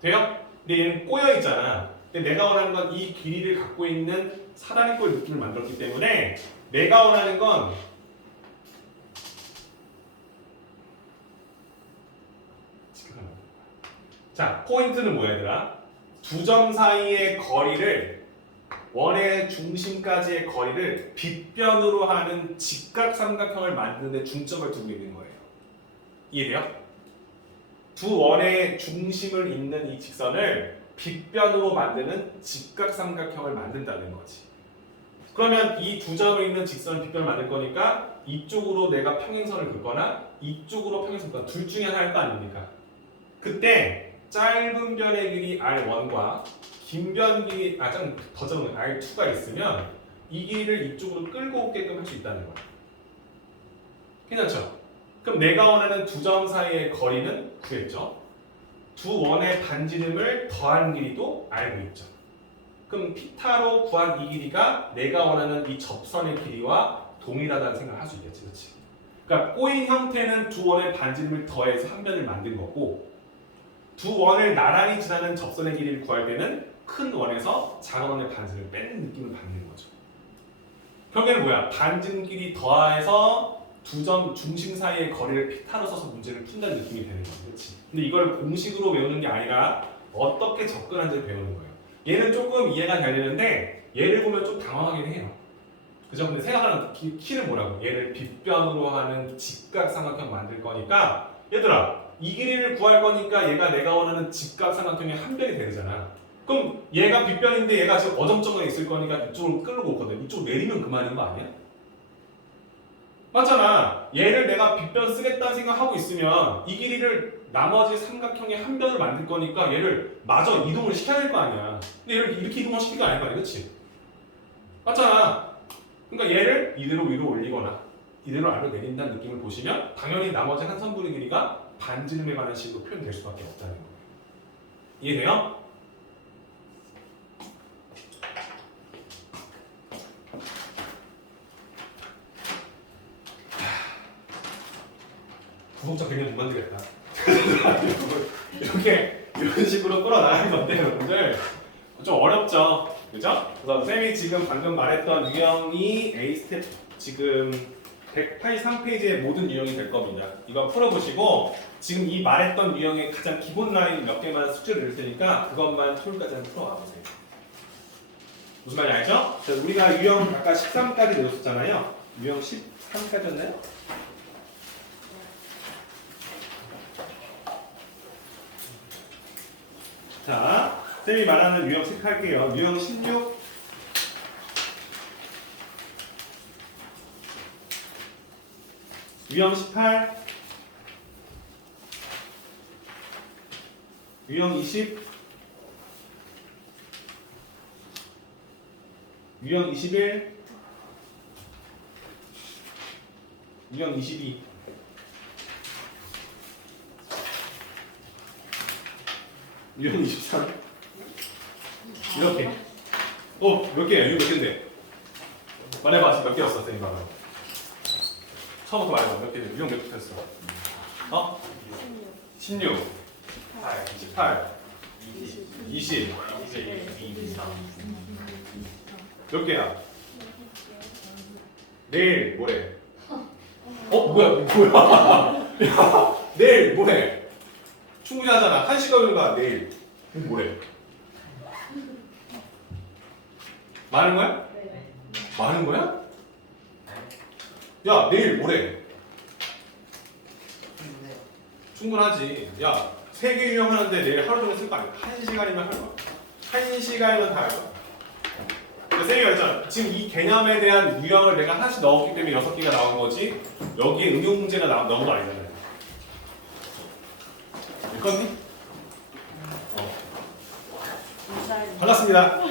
돼요? 근데 얘는 꼬여 있잖아. 근데 내가 원하는 건 이 길이를 갖고 있는 사다리꼴 느낌을 만들었기 때문에 내가 원하는 건 자, 포인트는 뭐야, 얘들아? 두 점 사이의 거리를 원의 중심까지의 거리를 빗변으로 하는 직각삼각형을 만드는 데 중점을 두고 있는 거예요. 이해돼요? 두 원의 중심을 잇는 이 직선을 빗변으로 만드는 직각삼각형을 만든다는 거지. 그러면 이 두 점을 잇는 직선을 빗변을 만들 거니까 이쪽으로 내가 평행선을 긋거나 이쪽으로 평행선을 긋거나 둘 중에 하나일 거 아닙니까? 그때 짧은 변의 길이 R1과 긴 변 길이 더 적은 R2가 있으면 이 길이를 이쪽으로 끌고 오게끔 할 수 있다는 거야. 괜찮죠? 그럼 내가 원하는 두 점 사이의 거리는 구했죠. 두 원의 반지름을 더한 길이도 알고 있죠. 그럼 피타로 구한 이 길이가 내가 원하는 이 접선의 길이와 동일하다는 생각을 할 수 있겠지, 그렇지? 그러니까 꼬인 형태는 두 원의 반지름을 더해서 한 변을 만든 거고, 두 원을 나란히 지나는 접선의 길이를 구할 때는 큰 원에서 작은 원의 반지름을 빼는 느낌을 받는 거죠. 결국에는 뭐야? 반지름 길이 더해서 두 점 중심 사이의 거리를 피타로 써서 문제를 푼다는 느낌이 되는 거지, 그렇지? 근데 이걸 공식으로 외우는 게 아니라 어떻게 접근하는지를 배우는 거예요. 얘는 조금 이해가 잘 되는데 얘를 보면 좀 당황하긴 해요. 그죠? 근데 생각하는 키는 뭐라고? 얘를 빗변으로 하는 직각삼각형 만들 거니까 얘들아, 이 길이를 구할 거니까 얘가 내가 원하는 직각삼각형의 한 변이 되잖아. 그럼 얘가 빗변인데 얘가 지금 어정쩡하게 있을 거니까 이쪽으로 끌고 오거든. 이쪽으로 내리면 그만인 거 아니야? 맞잖아. 얘를 내가 빗변 쓰겠다는 생각하고 있으면 이 길이를 나머지 삼각형의 한 변을 만들 거니까 얘를 마저 이동을 시켜야 될 거 아니야. 근데 얘를 이렇게 이동을 시키는 거 아닐 거 아니야, 그렇지? 맞잖아. 그러니까 얘를 이대로 위로 올리거나 이대로 아래로 내린다는 느낌을 보시면 당연히 나머지 한 선분의 길이가 반지름에 관한 식으로 표현될 수밖에 없다는 거예요. 이해돼요? 구독자 100명 못 만들겠다. 이런 식으로 끌어나가는 건데 여러분들 좀 어렵죠, 그죠? 그래서 쌤이 지금 방금 말했던 유형이 A 스텝 지금 183페이지의 모든 유형이 될 겁니다. 이거 풀어보시고 지금 이 말했던 유형의 가장 기본 라인 몇 개만 숙제를 드릴 테니까 그것만 토요일까지 한번 풀어와 보세요. 무슨 말인지 알죠? 자, 우리가 유형 아까 13까지 배웠었잖아요. 유형 13까지였나요? 자, 쌤이 말하는 유형 체크할게요. 유형 16 유형 18 유형 20 유형 21 유형 22 유형 23 이렇게 몇 개야? 유형 몇 개인데? 말해봐. 지금 몇 개였어? 쌤이 말하고 처음부터 말해봐. 몇 개인데? 유형 몇 개 했어? 16 18 20 몇 개야? 내일 뭐래? 뭐야? 야, 내일 뭐래? 충분히 하잖아. 1시간 가 내일. 그럼 뭐래? 많은 거야? 많은 거야? 야, 내일 뭐래? 충분하지. 야, 3개 유형하는데 내일 하루 종일 쓸 거 아니야? 1시간이면 할 거야. 1시간이면 다 할 거야. 쌤이 말했잖아. 지금 이 개념에 대한 유형을 내가 하나씩 넣었기 때문에 6개가 나온 거지 여기에 응용 문제가 넣은 거 아니잖아요. 읽었니? 반갑습니다.